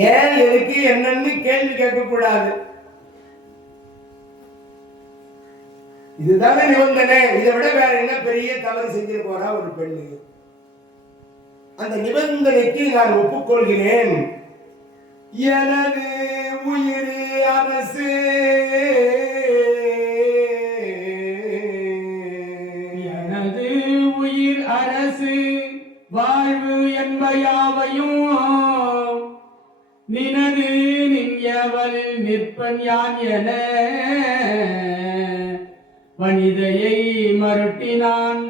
ஏன் எதுக்கு என்னன்னு கேள்வி கேட்க கூடாது. இதுதானே நிபந்தனை. இதை விட வேற என்ன பெரிய தவறு செஞ்சு போறா ஒரு பெண்ணு? அந்த நிபந்தனைக்கு நான் ஒப்புக்கொள்கிறேன். எனது உயிர் அரசு, எனது உயிர் அரசு வாழ்வு என்பயாவையும் நினது நின்யவளில் நிற்பன் யான் என வனிதையை மருட்டினான்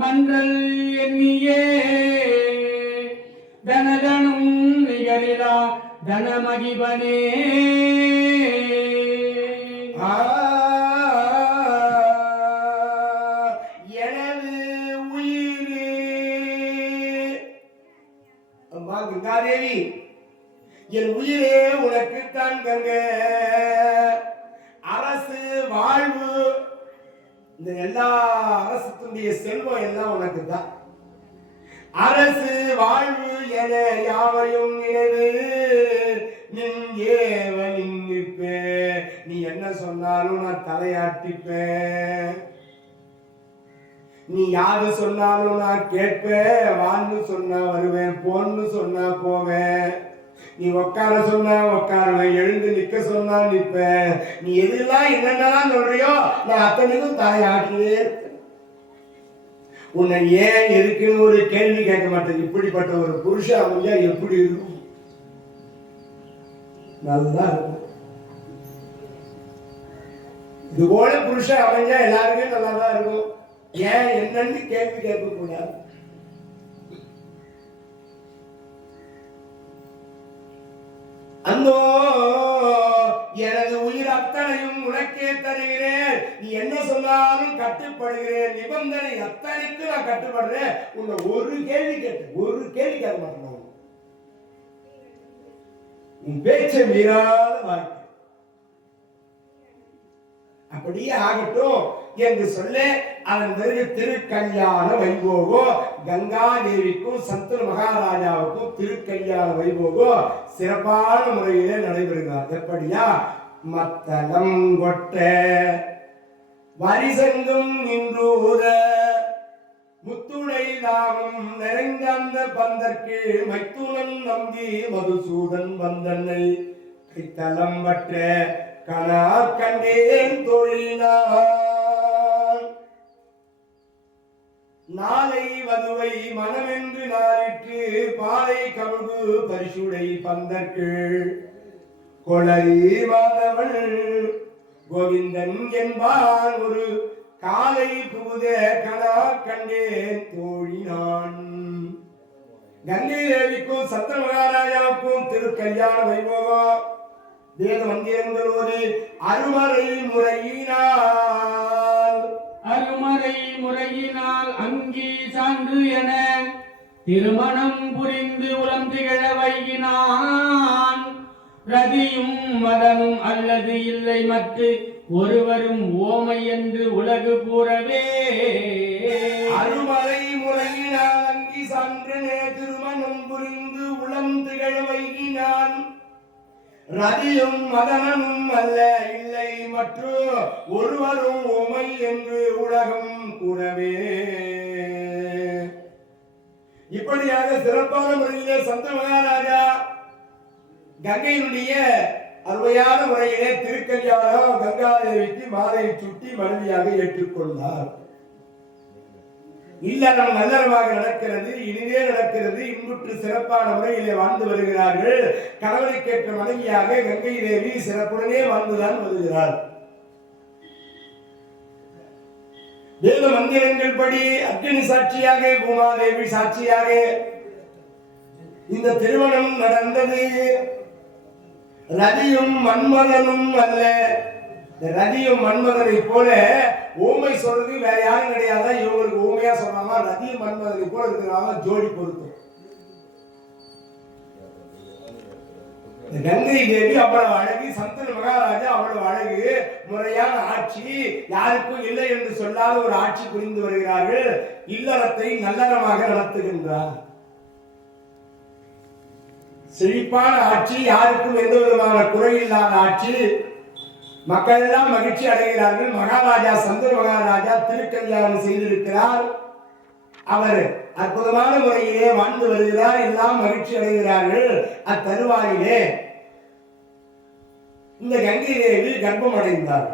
மன்றல் எண்ணியே தனதனும் நிகரிலா தனமகிபனே. எனது உயிரே அம்மா கங்காதேவி, என் உயிரே உனக்குத்தான் கங்க. அரசு வாழ்வு, இந்த எல்லா அரசுடைய செல்வம் எல்லாம் உனக்கு தான். அரசு வாழ்வு என யாவையும் நினைவு நின் ஏவலின் நிற்பே. நீ என்ன சொன்னாலும் நான் தலையாட்டிப்பேன். நீ யாது சொன்னாலும் நான் கேட்பேன். வான்னு சொன்னா வருவேன், போன்னு சொன்னா போவேன். நீ உட்கார சொன்னா உட்காருவேன், எழுந்து நிக்க சொன்னா நிப்பேன். நீ எதெல்லாம் என்னென்னலாம் சொல்றியோ நான் அத்தனைக்கும் தலையாட்டியே இருப்பேன். உன்னை ஏன் இருக்குன்னு ஒரு கேள்வி கேட்க மாட்டேன். இப்படிப்பட்ட ஒரு புருஷன் அமைஞ்சா எப்படி இருக்கும்? நல்லா இருக்கும். இது போல புருஷன் அமைஞ்சா எல்லாருமே நல்லா தான் இருக்கும். ஏன் என்னன்னு கேள்வி கேட்க கூடாது. அந்தோ எனது உயிர் அத்தனையும் உனக்கே தருகிறேன். நீ என்ன சொன்னாலும் கட்டுப்படுகிறேன். நிபந்தனை அத்தனைக்கு நான் கட்டுப்படுறேன். உன்னை ஒரு கேள்வி கேட்க மாட்டேன். உன் பேச்சை மீறாத வாழ்க்கை அப்படியே ஆகட்டும் என்று சொல்ல அதன் பிறகு திருக்கல்யாண வைபோகம். கங்காதேவிக்கும் சந்தன மகாராஜாவுக்கும் திருக்கல்யாண வைபோகம் சிறப்பான முறையிலே நடைபெறுகிறார். எப்படியா? மத்தளம் கொட்ட வரிசங்கும் நின்றூர முத்துடை தாகம் நிறைந்த அந்த பந்தற்கு மைத்துனன் நம்பி மதுசூதன் வந்தன்னை கைத்தலம் பற்ற கனா கண்டேன் தொழினான். நாளை வதுவை மனமென்று நாளிற்று பாலை கமுகு பரிசுடை பந்தற்கு கொளரி மாதவன் கோவிந்தன் என்பான் ஒரு காலை புகுத கனா கண்டேன் தோழினான். கங்கை தேவிக்கும் சந்திர மகாராஜாவுக்கும் திருக்கல்யாண வைபோகம் வேத மந்திரங்களோடு அருமறை முறையினால் அங்கி சான்று என திருமணம் புரிந்து உளம் திகழ வைகினான். ரதியும் மதனும் அல்லது இல்லை மற்ற ஒருவரும் ஓமை என்று உலகு கூறவே. அருமறை முறையினால் அங்கி சான்றனே திருமணம் புரிந்து உளம் திகழ வைகினான். ரதியும் மதனனும் அல்ல இல்லை மற்றும் ஒருவரும் ஓமை என்று உலகம் கூறவே. இப்படியாக சிறப்பான முறையிலே சந்திர மகாராஜா கங்கையினுடைய அருமையான முறையிலே திருக்கல்யாணம் கங்காதேவிக்கு மாலையை சுட்டி மனைவியாக ஏற்றுக்கொண்டார். இல்லறம் நல்லறமாக நடக்கிறது, இனிதே நடக்கிறது, இன்புற்று சிறப்பான முறையிலே வாழ்ந்து வருகிறார்கள். கணவனுக்கேற்ற மனைவியாக கங்கை தேவி சிறப்புடனே வாழ்ந்துதான் வருகிறார். வேத மந்திரங்கள் படி அக்னி சாட்சியாக பூமாதேவி சாட்சியாக இந்த திருமணம் நடந்தது. ரதியும் மன்மதனும் அல்ல. ரதியும் மன்மதனை போல ஊமை சொல்றது வேற யாரும் கிடையாது. இவங்களுக்கு ஊமையா சொன்னாங்க. ரதியும் மன்மதனை போல இருக்கிறாங்க ஜோடி பொருத்தம். கங்கை தேவி அவ்வளவு அழகு, சந்திர மகாராஜா அவ்வளவு அழகு. முறையான ஆட்சி யாருக்கும் இல்லை என்று சொல்லாத ஒரு ஆட்சி புரிந்து வருகிறார்கள். இல்லறத்தை நல்லறமாக நடத்துகின்றார். செழிப்பான ஆட்சி, யாருக்கும் எந்த விதமான குறை இல்லாத ஆட்சி. மக்கள் எல்லாம் மகிழ்ச்சி அடைகிறார்கள். மகாராஜா சந்திர மகாராஜா திருக்கல்யாணம் செய்திருக்கிறார். அவர் அற்புதமான முறையிலே வாழ்ந்து வருகிறார். எல்லாம் மகிழ்ச்சி அடைகிறார்கள். அத்தருவாயிலே இந்த கங்கை தேவி கர்ப்பம் அடைந்தார்.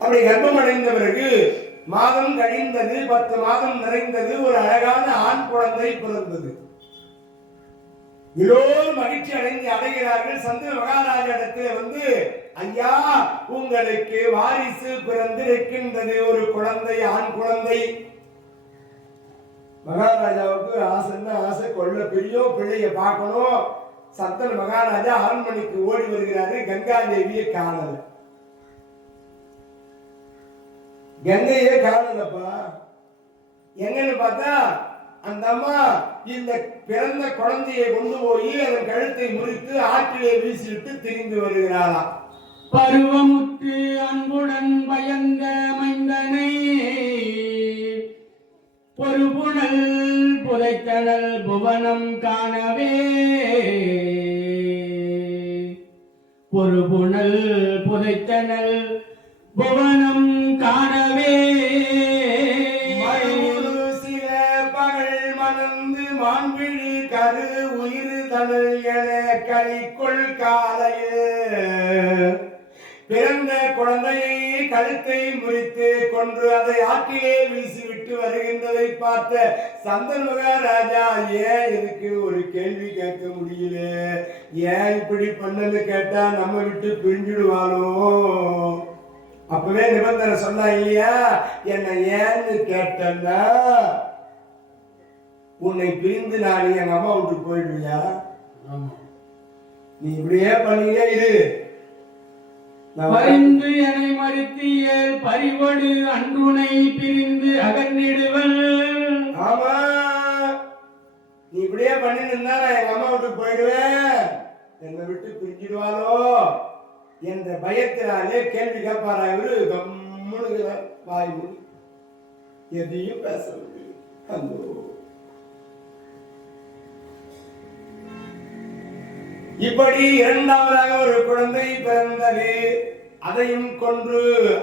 அப்படி கர்ப்பம் அடைந்த பிறகு மாதம் கழிந்தது, 10 மாதம் நிறைந்தது. ஒரு அழகான ஆண் குழந்தை பிறந்தது. எல்லோரும் மகிழ்ச்சி அடைகிறார்கள். சந்திர மகாராஜா இடத்துல வந்து, ஐயா உங்களுக்கு வாரிசு பிறந்திருக்கின்றது, ஒரு குழந்தை, ஆண் குழந்தை. மகாராஜாவுக்கு ஆசைன்னா ஆசை, கொள்ள பெரிய பிள்ளைய பார்க்கணும். சந்திர மகாராஜா அரண்மனைக்கு ஓடி வருகிறாரு. கங்கா தேவியை காணல. கங்கையே காணலப்பா. எங்கன்னு பார்த்தா அந்த அம்மா இந்த பிறந்த குழந்தையை கொண்டு போய் அதன் கழுத்தை முறித்து ஆற்றிலே வீசிவிட்டு திரும்பி வருகிறாளாம். பருவமுற்று அன்புடன் பயந்த மைந்தனை பொறுப்புணல் புதைத்தனல் புவனம் காணவே. பொறுப்புணல் புதைத்தனல் புவனம் காணவே. சில பகல் மணந்து மான்விழி கரு உயிர் தனல் என கலிக்குள் காலையில் பிறந்த குழந்தையை கழுத்தை முறித்து கொன்று அதை ஆற்றிலே வீசிவிட்டு வருகின்றதை பார்த்த சந்திர மகாராஜா, ஏன் இதுக்கு ஒரு கேள்வி கேட்க முடியல, ஏன் இப்படி பண்ணது கேட்டா நம்ம விட்டு பிரிஞ்சிடுவானோ. அப்பவே நிபந்தனை சொன்னா இல்லையா, என்ன ஏன்னு கேட்டா உன்னை பிரிந்து நான் எங்க அம்மா விட்டு போயிடுவியா, நீ இப்படியே பண்ணியே இரு. பரிந்து என்னை மறுத்தியல் பறிவடு அன்றுனை பிரிந்து அகன்னிடுவல். ஆமா, நீ இப்படியே பண்ணிட்டு நான் எங்க அம்மா விட்டு போயிடுவேன், என்னை விட்டு பிரிஞ்சிடுவாளோ என்ற பயத்தினாலே கேள்வி கேட்பாரா இவரு. கம்முனுகிறார், வாய் மூடி எதையும் பேச முடியும். இப்படி இரண்டாவதாக ஒரு குழந்தை பிறந்தது. அதையும் கொன்று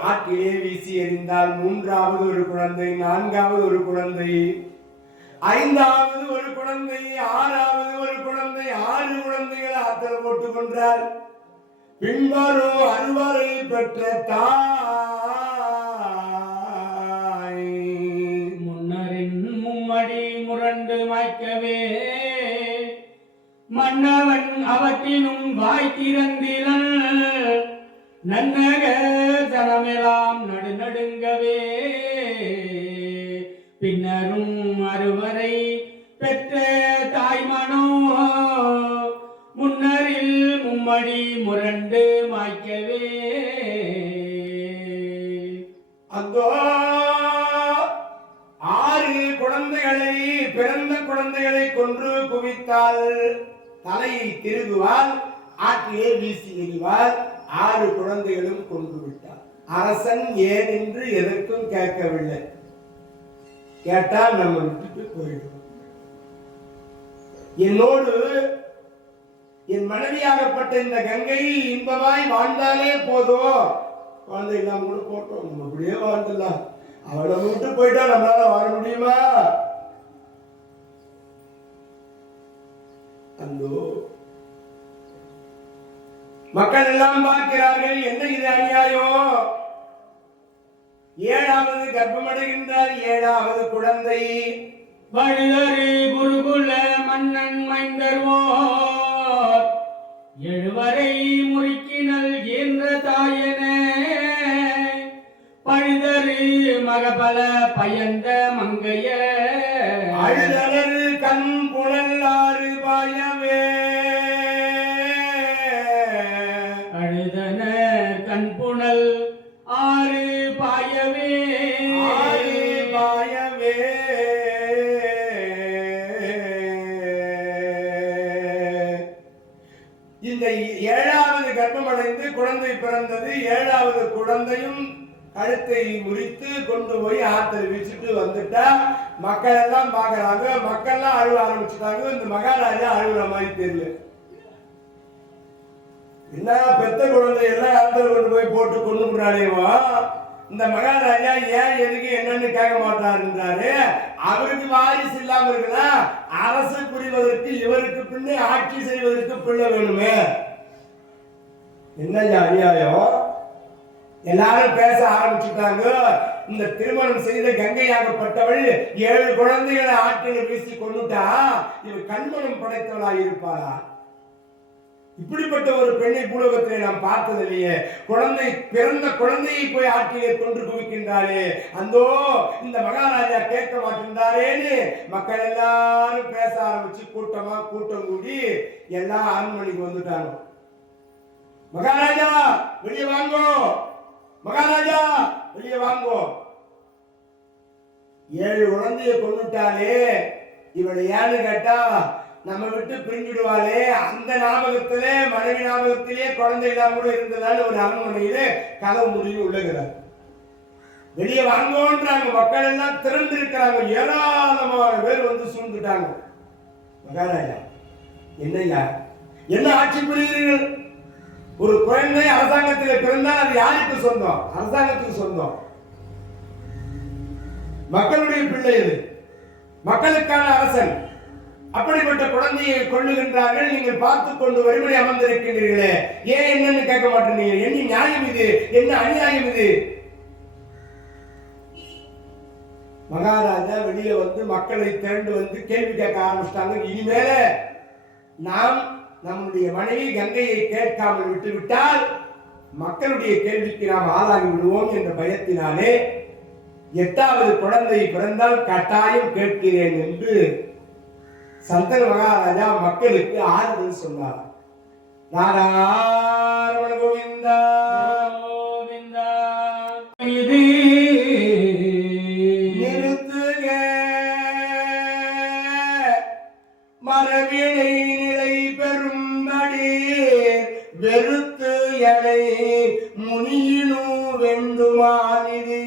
ஆற்றிலே வீசி எறிந்தால். மூன்றாவது ஒரு குழந்தை, நான்காவது ஒரு குழந்தை, ஐந்தாவது ஒரு குழந்தை, ஆறாவது ஒரு குழந்தை, 6 குழந்தைகளை ஆற்றல் போட்டுக் கொண்டார். பின்வரோ அறுவரை பெற்ற தாய் முன்னரின் மும்மடி முரண்டு மாய்க்கவே. மன்னவன் அவற்றினும் வாய் திறந்திலன் நன்னக தனமெல்லாம் நடுநடுங்கவே. பின்னரும் அறுவரை பெற்ற தாய்மனோ முன்னரில் மும்மடி முரண்டு மாய்க்கவே அந்தோ 6 குழந்தைகளை பிறந்த குழந்தைகளை கொன்று குவித்தால் தலையை திருகுவால் ஆற்றிலே வீசி எறிவார் 6 குழந்தைகளும் கொண்டு விட்டார். அரசன் ஏன் என்று எதற்கும் கேட்கவில்லை. கேட்டால் நம்ம விட்டுட்டு போயிடும். என்னோடு என் மனைவியாகப்பட்ட இந்த கங்கை இன்பமாய் வாழ்ந்தாலே போதும், குழந்தை இல்லாம கூட போட்டோம், நம்ம அப்படியே வாழ்ந்துடலாம். அவளை விட்டு போயிட்டா நம்மளால வாழ முடியுமா? அந்த மக்கள் எல்லாம் பார்க்கிறார்கள், என்ன இது அநியாயம்? 7வது கர்ப்பமடைகின்றார், 7வது குழந்தை. வழுதரு குருகுல மன்னன் மைந்தர்வோர் 7 வரை முறுக்கினல் என்ற தாயன பழுதரு மகபல பயந்த மங்கைய அழுதலர் கண் புனல்லாறு பாயவே அழுதனர் கண்புணல் 6 பாயவே பாயவே இந்த 7வது கர்ப்பமடைந்து குழந்தை பிறந்தது. 7வது குழந்தையும் கழுத்தை முறித்து கொண்டு போய் ஆத்துல வீசிட்டு வந்துட்டா மக்கள் எல்லாம் பாக்குறாங்க. மக்கள் எல்லாம் அழுவ ஆரம்பிச்சுட்டாங்க. இந்த மகாராஜா அழுகுற மாதிரி தெரியல. என்ன பெத்த குழந்தை எல்லாம் ஆத்துல கொண்டு போய் போட்டு கொண்டு விடுறானேவா, இந்த மகாராஜா ஏன் எதுக்கு என்னன்னு கேட்க மாட்டாருன்றாரு. அவருக்கு வாரிசு இல்லாம இருக்குதா? அரசு புரிவதற்கு இவருக்கு பின்னே ஆட்சி செய்வதற்கு பிள்ளை வேணுமே. என்ன அநியாயம்? எல்லாரும் பேச ஆரம்பிச்சுட்டாங்க. இந்த திருமணம் செய்த கங்கையாகப்பட்டவள் 7 குழந்தைகளை ஆற்றில் வீசி கொண்டுட்டா இவ கண்மணம் படைத்தவளாக இருப்பாளா? இப்படிப்பட்ட ஒரு பெண்ணை பூலோகத்திலே நாம் பார்த்தது இல்லையே. பிறந்த குழந்தையை போய் ஆற்றிலே கொன்று குவிக்கின்றாரே, அந்தோ இந்த மகாராஜா கேட்க மாட்டேன்றாரேன்னு மக்கள் எல்லாரும் பேச ஆரம்பிச்சு கூட்டம் கூடி எல்லாம் அரண்மனைக்கு வந்துட்டாங்க. மகாராஜா வெளியே வாங்கோ, மகாராஜா வெளியே வாங்கோ. 7 குழந்தைய கொண்டுட்டாலே இவளை ஏன்னு கேட்டா நம்ம விட்டு பிரிஞ்சுடுவாளே, அந்த ஞாபகத்திலே மனைவி ஞாபகத்திலே குழந்தை இல்லாம கூட இருந்ததால ஒரு அரண்மனையிலே கதவு முடிவு உள்ளகிறார். வெளியே வாங்கோன்றாங்க. மக்கள் எல்லாம் திரண்டு இருக்கிறாங்க. ஏராளமான பேர் வந்து சூழ்ந்துட்டாங்க. மகாராஜா என்னையா என்ன ஆட்சி புரிகிறீர்கள்? ஒரு குழந்தை அரசாங்கத்தில் பிறந்தால் அது யாருக்கு சொந்தம்? அரசாங்கத்துக்கு சொந்தம். மக்களுடைய பிள்ளை, இது மக்களுக்கான அரசன். அப்படிப்பட்ட குழந்தையை கொள்ளுகின்றார்கள். நீங்கள் பார்த்து கொண்டு வறுமனை அமர்ந்திருக்கின்றீர்களே, ஏன் என்னன்னு கேட்க மாட்டேங்க? என்ன நியாயம் இது? என்ன அநியாயம் இது? மகாராஜா வெளியே வந்து மக்களை திரண்டு வந்து கேள்வி கேட்க ஆரம்பிச்சிட்டாங்க. இனிமேல நாம் நம்முடைய மனைவி கங்கையை கேட்காமல் விட்டுவிட்டால் மக்களுடைய கேள்விக்கு நாம் ஆளாகி விடுவோம் என்ற பயத்தினாலே 8வது குழந்தை பிறந்தால் கட்டாயம் கேட்கிறேன் என்று சந்தன மகாராஜா மக்களுக்கு ஆறுதல் சொன்னார். நாராயண கோவிந்தா கோவிந்தா. நிறுத்துக மரபினை நிலை பெறும்படி வெறுத்து எனை முனியினு வெண்டுமானிது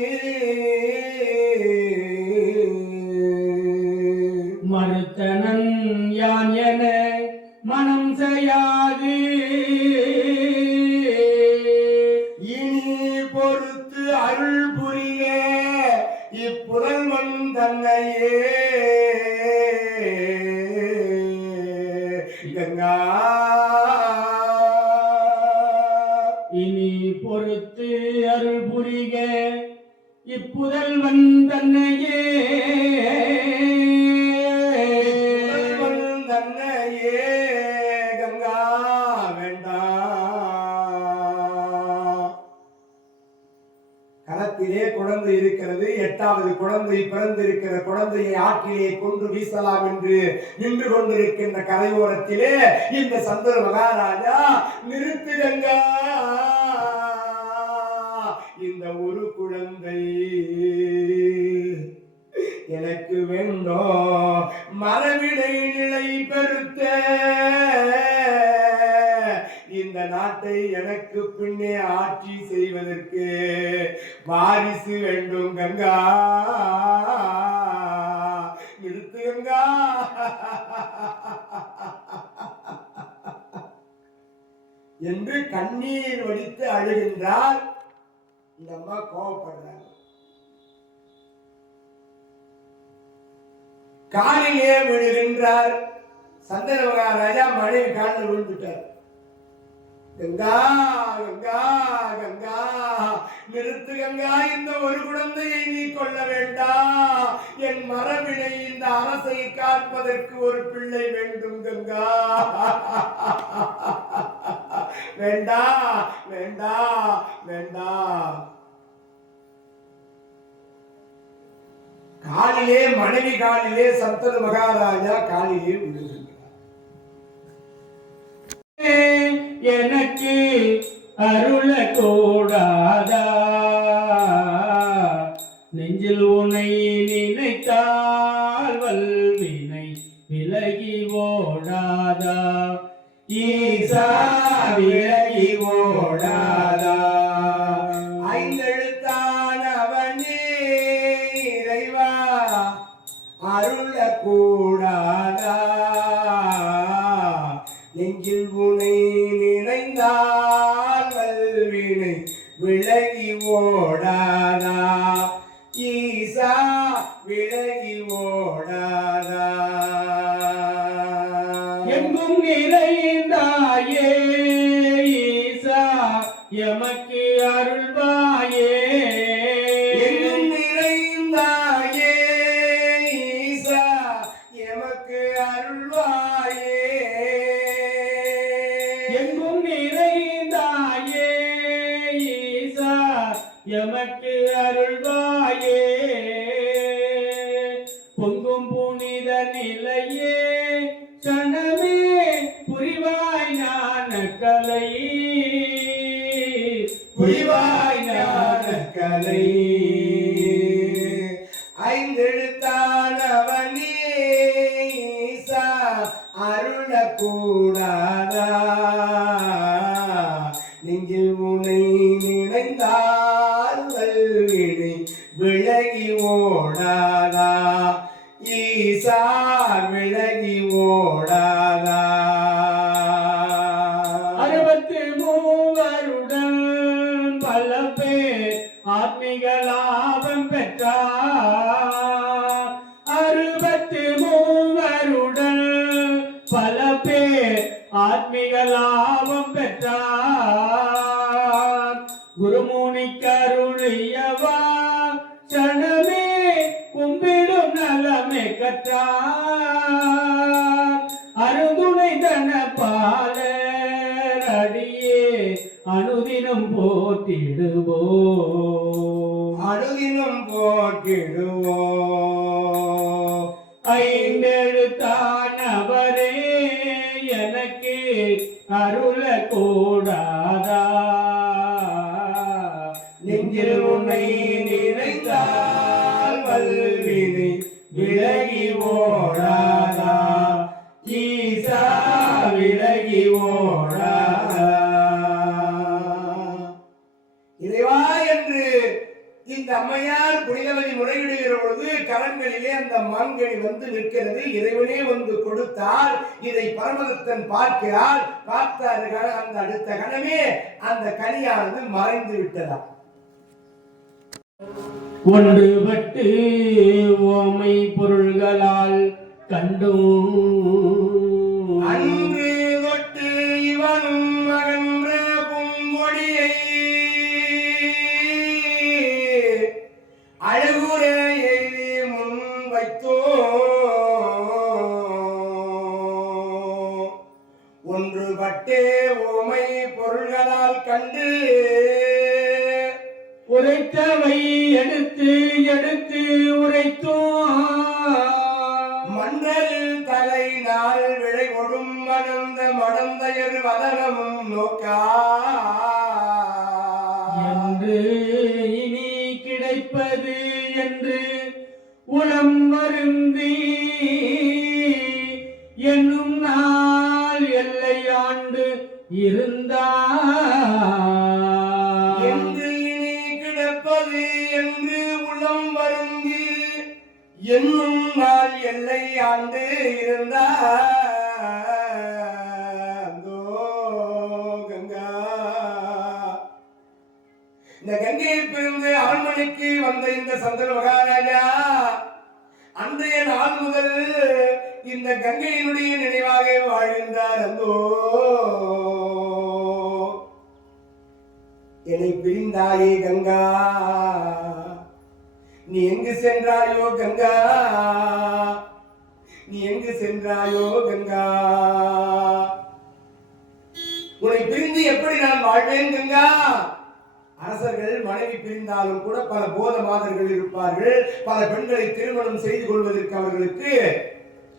மறுத்தனன் யான் என மனம் செய்யாது இனி பொறுத்து அருள் புரிய இப்புதல்வன் தன்னையே கங்கா. இனி பொறுத்து அருள் புரிக இப்புதல்வன் தன்னையே கங்கா வேண்டாம். களத்திலே குழந்தை இருக்கிறது, 8வது குழந்தை பிறந்திருக்கிற குழந்தையை ஆற்றிலே கொண்டு வீசலாம் என்று நின்று கொண்டிருக்கின்ற கரையோரத்திலே இந்த சந்தன மகாராஜா, நிறுத்துகங்கா, இந்த ஒரு குழந்தை எனக்கு வேண்டும், மரபிடை நிலை பெருத்த இந்த நாட்டை எனக்கு பின்னே ஆட்சி செய்வதற்கு வாரிசு வேண்டும் கங்கா, நிறுத்து கங்கா என்று கண்ணீர் வடித்து அழுகின்றார். இந்த அம்மா கோபப்படுறாங்க. காலிலே விழுகின்றார். சந்தன மகாராஜா மனைவி காலில் விழுந்துட்டார். கங்கா கங்கா கங்கா, நிறுத்து கங்கா, இந்த ஒரு குழந்தையை நீ கொள்ள வேண்டாம், என் மரபினை இந்த அரசை காப்பதற்கு ஒரு பிள்ளை வேண்டும் கங்கா, வேண்டாம் வேண்டாம் வேண்டாம். காலிலே, மனைவி காலிலே சந்தன மகாராஜா காலிலே விழுகின்றார். எனக்கு அருள கூடாதா, நெஞ்சில் உனை நினைத்தால் வல்வினை விலகி ஓடாதா, ஈசா விலகி ஓடாதா, ஐந்தெழுத்தானவனே இறைவா அருள கூடாதா, நெஞ்சில் உனை நினைந்தால் வல்வினை விலகி ஓடாதா, ஈசா விலகி ஓடாதா. எங்கும் நிறைந்தாயே ஈசா எமக்கு அருள்வாயே, எங்கும் நிறைந்தாயே ஈசா எமக்கு அருள்வாயே, எங்கும் நிறைந்தாயே ஈசா எமக்கு அருள்வாயே, பொங்கும் புனித நிலையே சனமே புரிவாய் ஞான கலை, புரிவாய் ஞான கலை, ஐந்தெழுத்தானவனே ஈசா அருள கூடாதா, நெஞ்சில் உனை நினைந்தால் வல்வினை விலகி ஓடாதா, ஈசா விலகி ஓடாதா. 63 பல பேர் ஆத்மீக லாபம் பெற்றார், 63 பல பேர் ஆத்மீக லாபம் பெற்றார், குருமுனி கருளியவா சனமே கும்பிடும் நலமே கற்றார், அருதுணை தன பாலர் அடியே அனுதினம் போற்றிடுவோம், அனுதினம் போற்றிடுவோம். ஐந்தெழுத்தானவரே எனக்கு அருள கூடாதா, நெஞ்சில் உன்னை நினைத்தால் வல்வினை விலகி ஓடாதா, ஈசா விலகி ஓடாதா. இறைவா என்று இந்த அம்மையார் புனிதவதி முறையிடுகிற பொழுது கரங்களிலே அந்த மாங்கனி வந்து நிற்கிறது. இறைவனே வந்து கொடுத்தால் இதை பரமதத்தன் பார்க்கிறார். பார்த்தார்கள். அந்த அடுத்த கணமே அந்த கனியானது மறைந்து விட்டதா. ஒன்றுபட்டு ஓமை பொருள்களால் கண்டும் அன்று தொட்டு இவனும் அகன்ற பூங்கொடியை அழகுற எழுதி முன் வைத்தோ, ஒன்றுபட்டே ஓமை பொருள்களால் கண்டு உரைத்த படித்தவை எடுத்து எடுத்து உரைத்தோம் மன்னரில் தலை நாள் விளை கொடும் மணந்த மடந்தையர் வதனமும் நோக்கா என்று இனி கிடைப்பது என்று உளம் வருந்தி என்னும் நாள் எல்லை ஆண்டு இருந்தார் என்று இனி கிடப்பது என்று உளம் வருந்தி என்னும் நாள் எல்லை ஆண்டு இருந்தாந்தோ கங்கா. இந்த கங்கையை பிரிந்து அரண்மனைக்கு வந்த இந்த சந்திர மகாராஜா அன்றைய நாள் முதல் இந்த கங்கையினுடைய நினைவாக வாழ்கின்றார். அந்தோ என்னை பிரிந்தாயே கங்கா, நீ எங்கு சென்றாயோ கங்கா, நீ எங்கு சென்றாயோ கங்கா, உன்னை பிரிந்து எப்படி நான் வாழ்வேன் கங்கா. அரசர்கள் மனைவி பிரிந்தாலும் கூட பல போத மாதர்கள் இருப்பார்கள். பல பெண்களை திருமணம் செய்து கொள்வதற்கு அவர்களுக்கு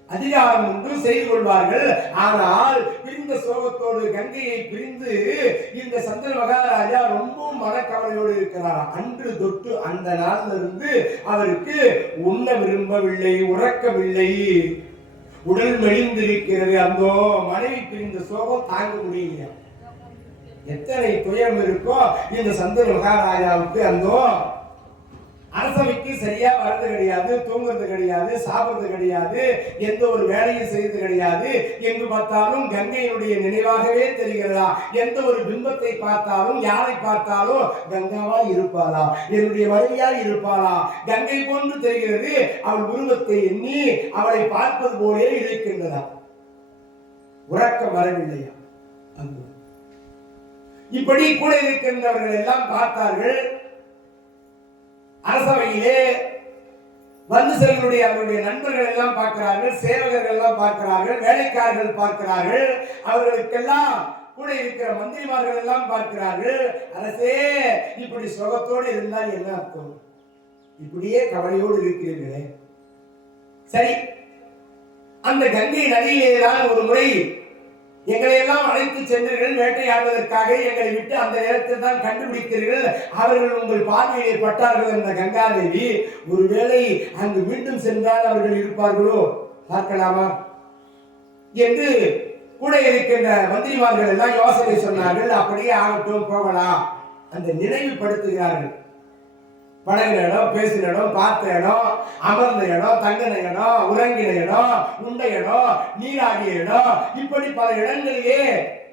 அதிகாரம் ஒன்று செய்து கொள்வார்கள். ஆனால் பிரிந்த சோகத்தோடு கங்கையை பிரிந்து இந்த சந்திர மகாராஜா ரொம்ப மனக்கவலையோடு இருக்கிறார். அன்று தொட்டு அந்த நாளில் இருந்து அவருக்கு உண்ண விரும்பவில்லை, உறக்கவில்லை, உடல் மெலிந்திருக்கிறது. அந்த மனைவி பிரிந்த சோகம் தாங்க முடியல. எத்தனை துயரம் இருக்கோ இந்த சந்திர மகாராஜாவுக்கு. அந்த அரசவைக்கு சரியா வர்றது கிடையாது, தூங்குறது கிடையாது, சாப்பிடுறது கிடையாது, எந்த ஒரு வேலையும் செய்வது கிடையாது. எங்கு பார்த்தாலும் கங்கையினுடைய நினைவாகவே தெரிகிறதா. எந்த ஒரு பிம்பத்தை பார்த்தாலும் யாரை பார்த்தாலும் கங்காவா இருப்பாளா, என்னுடைய மனைவியா இருப்பாளா, கங்கை போன்று தெரிகிறது. அவள் உருவத்தை எண்ணி அவளை பார்ப்பது போலே இருக்கின்றதா. உறக்கம் வரவில்லையா. இப்படி கூட இருக்கின்றவர்கள் எல்லாம் பார்த்தார்கள். அரசவையிலே வந்து செல்வனுடைய அவருடைய நண்பர்கள் எல்லாம் பார்க்கிறார்கள், சேவகர்கள் எல்லாம் பார்க்கிறார்கள், வேலைக்காரர்கள் பார்க்கிறார்கள், அவர்களுக்கெல்லாம் கூட இருக்கிற மந்திரிமார்கள் எல்லாம் பார்க்கிறார்கள். அரசே, இப்படி சோகத்தோடு இருந்தால் என்ன அர்த்தம்? இப்படியே கவலையோடு இருக்கிறீர்களே. சரி, அந்த கங்கை நதியிலே தான் ஒரு முறை எங்களை எல்லாம் அழைத்து சென்றீர்கள் வேட்டையாடுவதற்காக. எங்களை விட்டு அந்த நேரத்தில் தான் கண்டுபிடித்தீர்கள். அவர்கள் உங்கள் பார்வையிலே பட்டார்கள். அந்த கங்காதேவி ஒருவேளை அங்கு மீண்டும் சென்றால் அவர்கள் இருப்பார்களோ, பார்க்கலாமா என்று கூட இருக்கின்ற மந்திரிமார்கள் எல்லாம் யோசனை சொன்னார்கள். அப்படியே ஆகட்டும், போகலாம். அந்த நினைவுபடுத்துகிறார்கள். பழகின இடம், பேசின இடம், பார்த்த இடம், அமர்ந்த இடம், தங்கின இடம், உறங்கின இடம், உண்ட இடம், நீராடிய இடம், இப்படி பல இடங்களிலே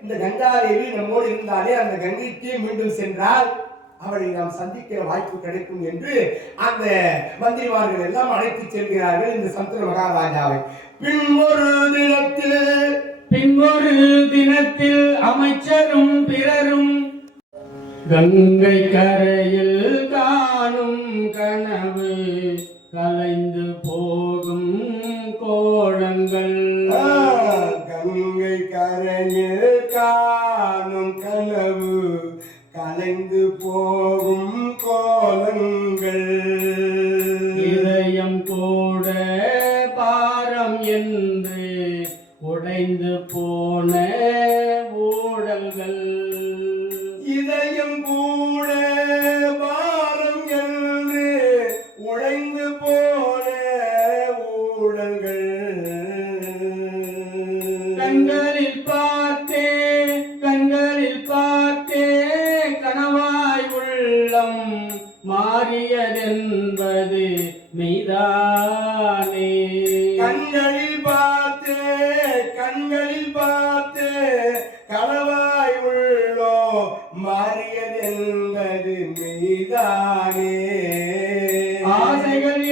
இந்த கங்காதேவி நம்மோடு இருந்தாலே அந்த கங்கைக்கு மீண்டும் சென்றால் அவளை நாம் சந்திக்கிற வாய்ப்பு கிடைக்கும் என்று அந்த மந்திரிமார்கள் எல்லாம் அழைத்து செல்கிறார்கள் இந்த சந்திர மகாராஜாவை. பின்வொரு தினத்தில் அமைச்சரும் பிறரும் கங்கை கரையில் காணும் கனவு கலைந்து போகும் கோலங்கள். கங்கை கரையில் காணும் கனவு கலைந்து போகும் கோலங்கள். இதயம் கூட பாரம் என்று உடைந்து போன ஊடல்கள். இதயம் கூட பாரம் என்று உடைந்து போன ஊடல்கள். கண்களில் பார்த்தே கனவாய் உள்ளம் மாறியதென்பது மெய்தானே. கண்களில் பார்த்தே கனவாய் உள்ளோ மாறியதென்பது மெய்தானே. ஆசைகள்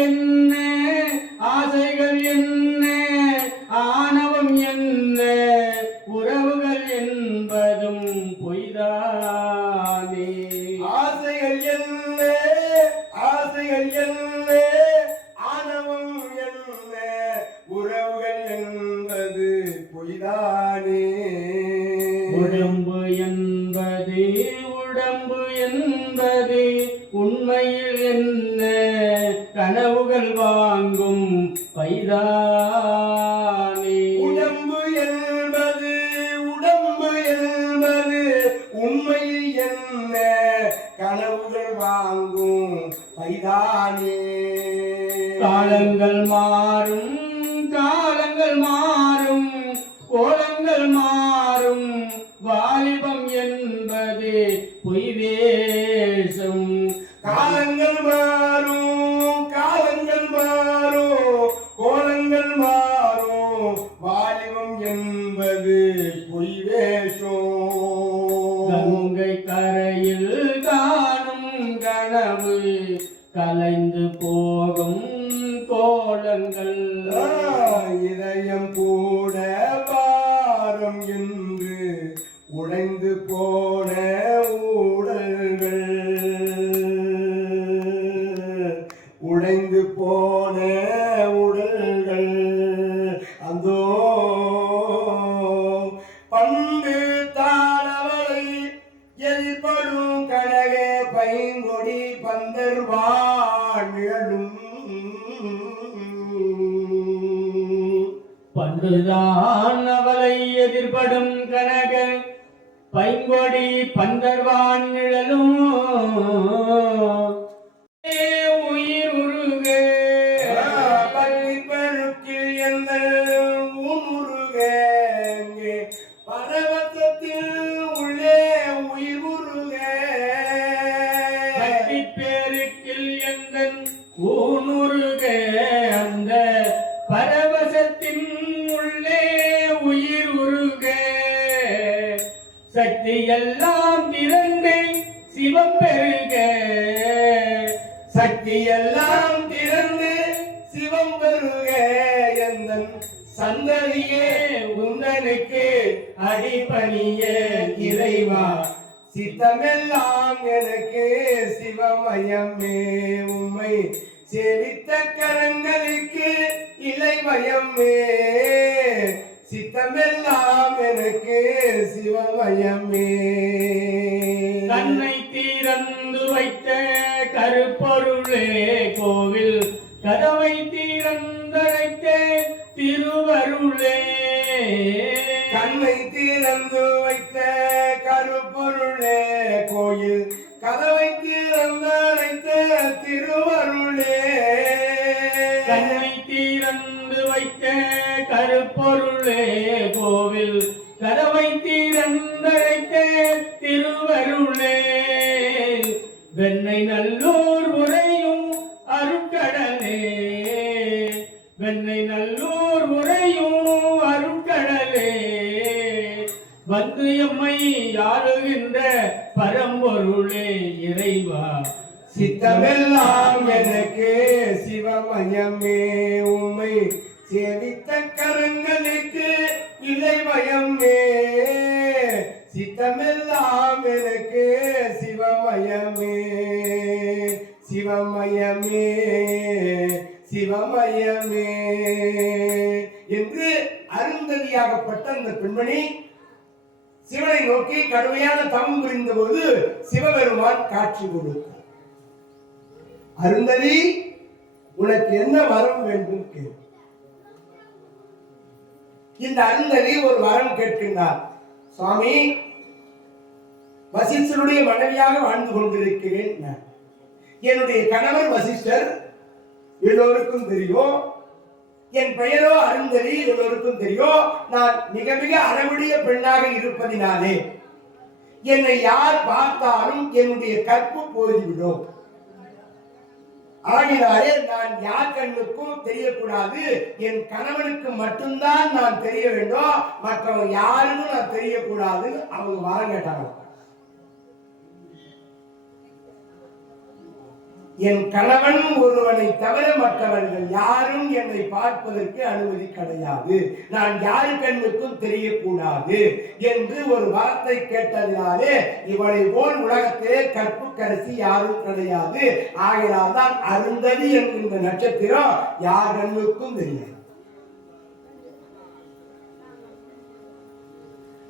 என்ன, ஆணவம் என்ன, உறவுகள் என்பதும் பொய்தானே. ஆசைகள் என்ன, ஆணவம் என்ன, உறவுகள் என்பது பொய்தானே. உடம்பு என்பது உண்மை தானே. காலங்கள் மாறும் காலங்கள் மாறும் கோலங்கள் மாறும் வாலிபம் என்பது பொய் வேஷம். காலங்கள் மாறும் காலங்கள் மாறும் கோலங்கள் மாறும் வாலிபம் என்பது பொய் வேஷம். கங்கை கரையில் காணும் கனவு கலைந்து போகும் கோலங்கள். இதயம் கூட பாரம் என்று உடைந்து போன ஊடல்கள் உடைந்து போன உடல்கள் அந்தோ பண்டு தானவளை எதிர்படும் கனக பைங்கொடி பந்தர்வாழ் நிழலும். பண்டுதான் அவளை எதிர்படும் கனக பைங்கொடி பந்தர்வான் நிழலும். உயிர் உருக பள்ளி பெருக்கில் எந்த உருக பரவசத்தில் உள்ளே உயிர் உருக. கட்டி பேருக்கில் எந்த ஊனுருக அந்த பரவசத்தின் உள்ளே உயிர் உருக. சக்தி எல்லாம் திறந்து சிவம் பெருக. சக்தி எல்லாம் திறந்து சிவம் பெருக. எந்தன் சந்ததியே உந்தனுக்கு அடிபணிய இறைவா. சித்தமெல்லாம் எனக்கு சிவமயமே உம்மை சேவித்த கரங்களுக்கு இளைமயமே. சித்தமெல்லாம் எனக்கு சிவமயமே. தன்னை திறந்து வைத்த கருப்பொருளே கோவில் கதவை திறந்தழைத்த திருவருளே. கண்ணை திறந்து வைத்த கருப்பொருளே கோயில் கதவை திறந்தழைத்த திருவருளே. கண்ணை திறந்து வைத்த கருப்பொருளே கோவில் கதவை திறந்தழைத்த திருவருளே. வெண்ணை நல்லூர் உரையும் அருட்கடலே. வெண்ணை நல்லூர் உரையும் அருட்கடலே. வந்து எம்மை ஆளுகின்ற பரம்பொருளே இறைவா. சித்தமெல்லாம் எனக்கு சிவமயமே உம்மை சேவித்த கரங்களுக்கு இளைமயமே. சித்தமெல்லாம் எனக்கு சிவமயமே சிவமயமே சிவமயமே என்று அருந்ததியாகப்பட்ட அந்த பெண்மணி சிவனை நோக்கி கடுமையான தவம் புரிந்த போது சிவபெருமான் காட்சி கொடுத்தார். அருந்ததி, உனக்கு என்ன வரம் வேண்டும் கேள். இந்த அருந்ததி ஒரு வரம் கேட்கின்றார். சுவாமி, வசிஷ்டருடைய மனைவியாக வாழ்ந்து கொண்டிருக்கிறேன். என்னுடைய கணவர் வசிஷ்டர், எல்லோருக்கும் தெரியும். என் பெயரோ அருந்ததி, எல்லோருக்கும் தெரியும். நான் மிக மிக அறவுடைய பெண்ணாக இருப்பதினாலே என்னை யார் பார்த்தாலும் என்னுடைய கற்பு போய்விடும். ஆகினாலே நான் யார் கண்ணுக்கும் தெரியக்கூடாது. என் கணவனுக்கு மட்டும்தான் நான் தெரிய வேண்டும். மற்றவங்க யாருக்கும் நான் தெரியக்கூடாது. அவங்க வரம் கேட்டாங்க. என் கணவன் ஒருவனை தவிர மற்றவர்கள் யாரும் என்னை பார்ப்பதற்கு அனுமதி கிடையாது. நான் யாரு கண்ணுக்கும் தெரியக்கூடாது என்று ஒரு வார்த்தை கேட்டதினாலே இவளை போல் உலகத்திலே கற்புக்கரசி யாரும் கிடையாது. ஆகையால் தான் அருந்ததி என்கின்ற நட்சத்திரம் யார் கண்ணுக்கும் தெரியாது.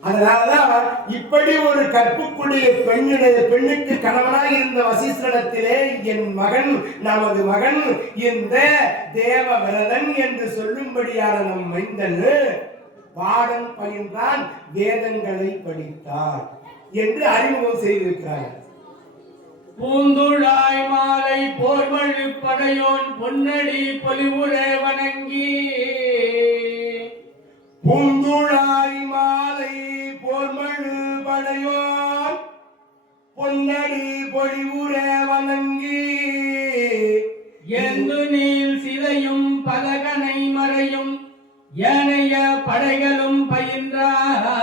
அதனாலதான் இப்படி ஒரு கற்புக்குடைய பெண்ணுக்கு கணவனாக இருந்த வசிஷ்டரிடத்திலே என் மகன், நமது மகன் இந்த தேவவிரதன் என்று சொல்லும்படியான நம் மைந்தன் பாடம் பயின்றான், வேதங்களை படித்தார் என்று அறிமுகம் செய்திருக்கிறார். பூந்துழாய் மாலை போர்வழி படையோன் பொன்னடி பொலிவுற வணங்கி பூந்துழாய் மாலை போர்மழு படையோன் பொன்னடி பொழிவுற வணங்கி எந்து நீள் சிலையும் பலகனை மறையும் ஏனைய படைகளும் பயின்றான்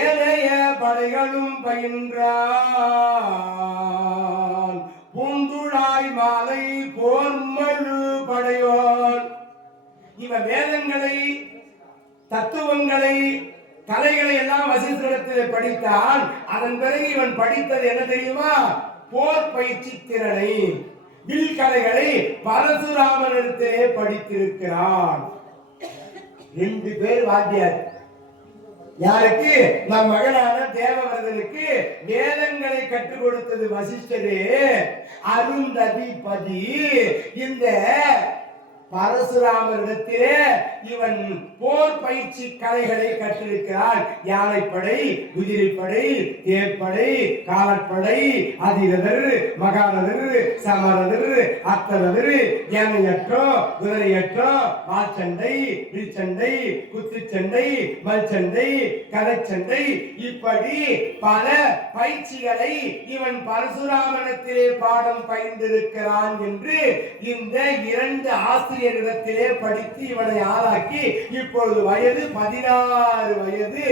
ஏனைய படைகளும் பயின்றான். பூந்துழாய் மாலை போர்மழு படையோன் இவன் வேதங்களை தத்துவங்களை கலைகளை எல்லாம் வசிஷ்டரிடத்தில் படித்தான். அதன் பிறகு இவன் படித்தது என்ன தெரியுமா? போர் பயிற்சி திறனை, வில் கலைகளை பரசுராமனிடத்திலே படித்திருக்கிறான். 2 பேர் வாத்தியார். யாருக்கு? நம் மகனான தேவவர்தனுக்கு வேதங்களை கற்றுக் கொடுத்தது வசிஷ்டரே. அருந்ததிபதி இந்த பரசுராமரிடத்திலே இவன் போர் பயிற்சி கலைகளை கற்றிருக்கிறான். யானைப்படை, குதிரைப்படை, தேர்ப்படை, காலப்படை, அதிரதர், மகாரதர், சமரதர், அத்தரதர், யானையற்றம், குதிரையற்றம், வாச்சண்டை, வில்சண்டை, குத்துச்சண்டை, மல்சண்டை, கதைச்சண்டை, இப்படி பல பயிற்சிகளை இவன் பரசுராமனிடத்திலே பாடம் பயின்றிருக்கிறான் என்று இந்த 2 ஆசிரியரிடத்திலே படித்து இவனை ஆளாக்கி இப்பொழுது வயது 16 வயது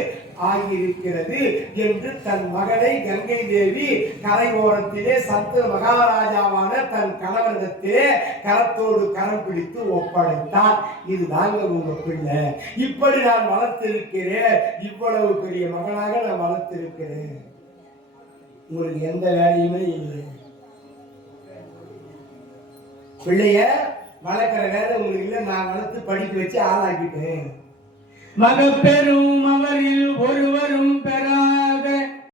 ஆகியிருக்கிறது என்று தன் மகனை கங்கை தேவி கரை ஓரத்திலே சந்த மகாராஜாவான தன் கணவரிடத்திலே கரத்தோடு கரம் பிடித்து ஒப்படைத்தான். இதுதாங்க உங்க பிள்ளை, இப்படி நான் வளர்த்திருக்கிறேன், இவ்வளவு பெரிய மகனாக நான் வளர்த்திருக்கிறேன், உங்களுக்கு எந்த வேலையுமே இல்லை. பிள்ளைய வளர்க்கிற வேலை உங்களுக்கு இல்லை, நான் வளர்த்து படிக்க வச்சு ஆளாக்கிட்டேன். மகப்பெரும் அவரில் ஒருவரும் பெறா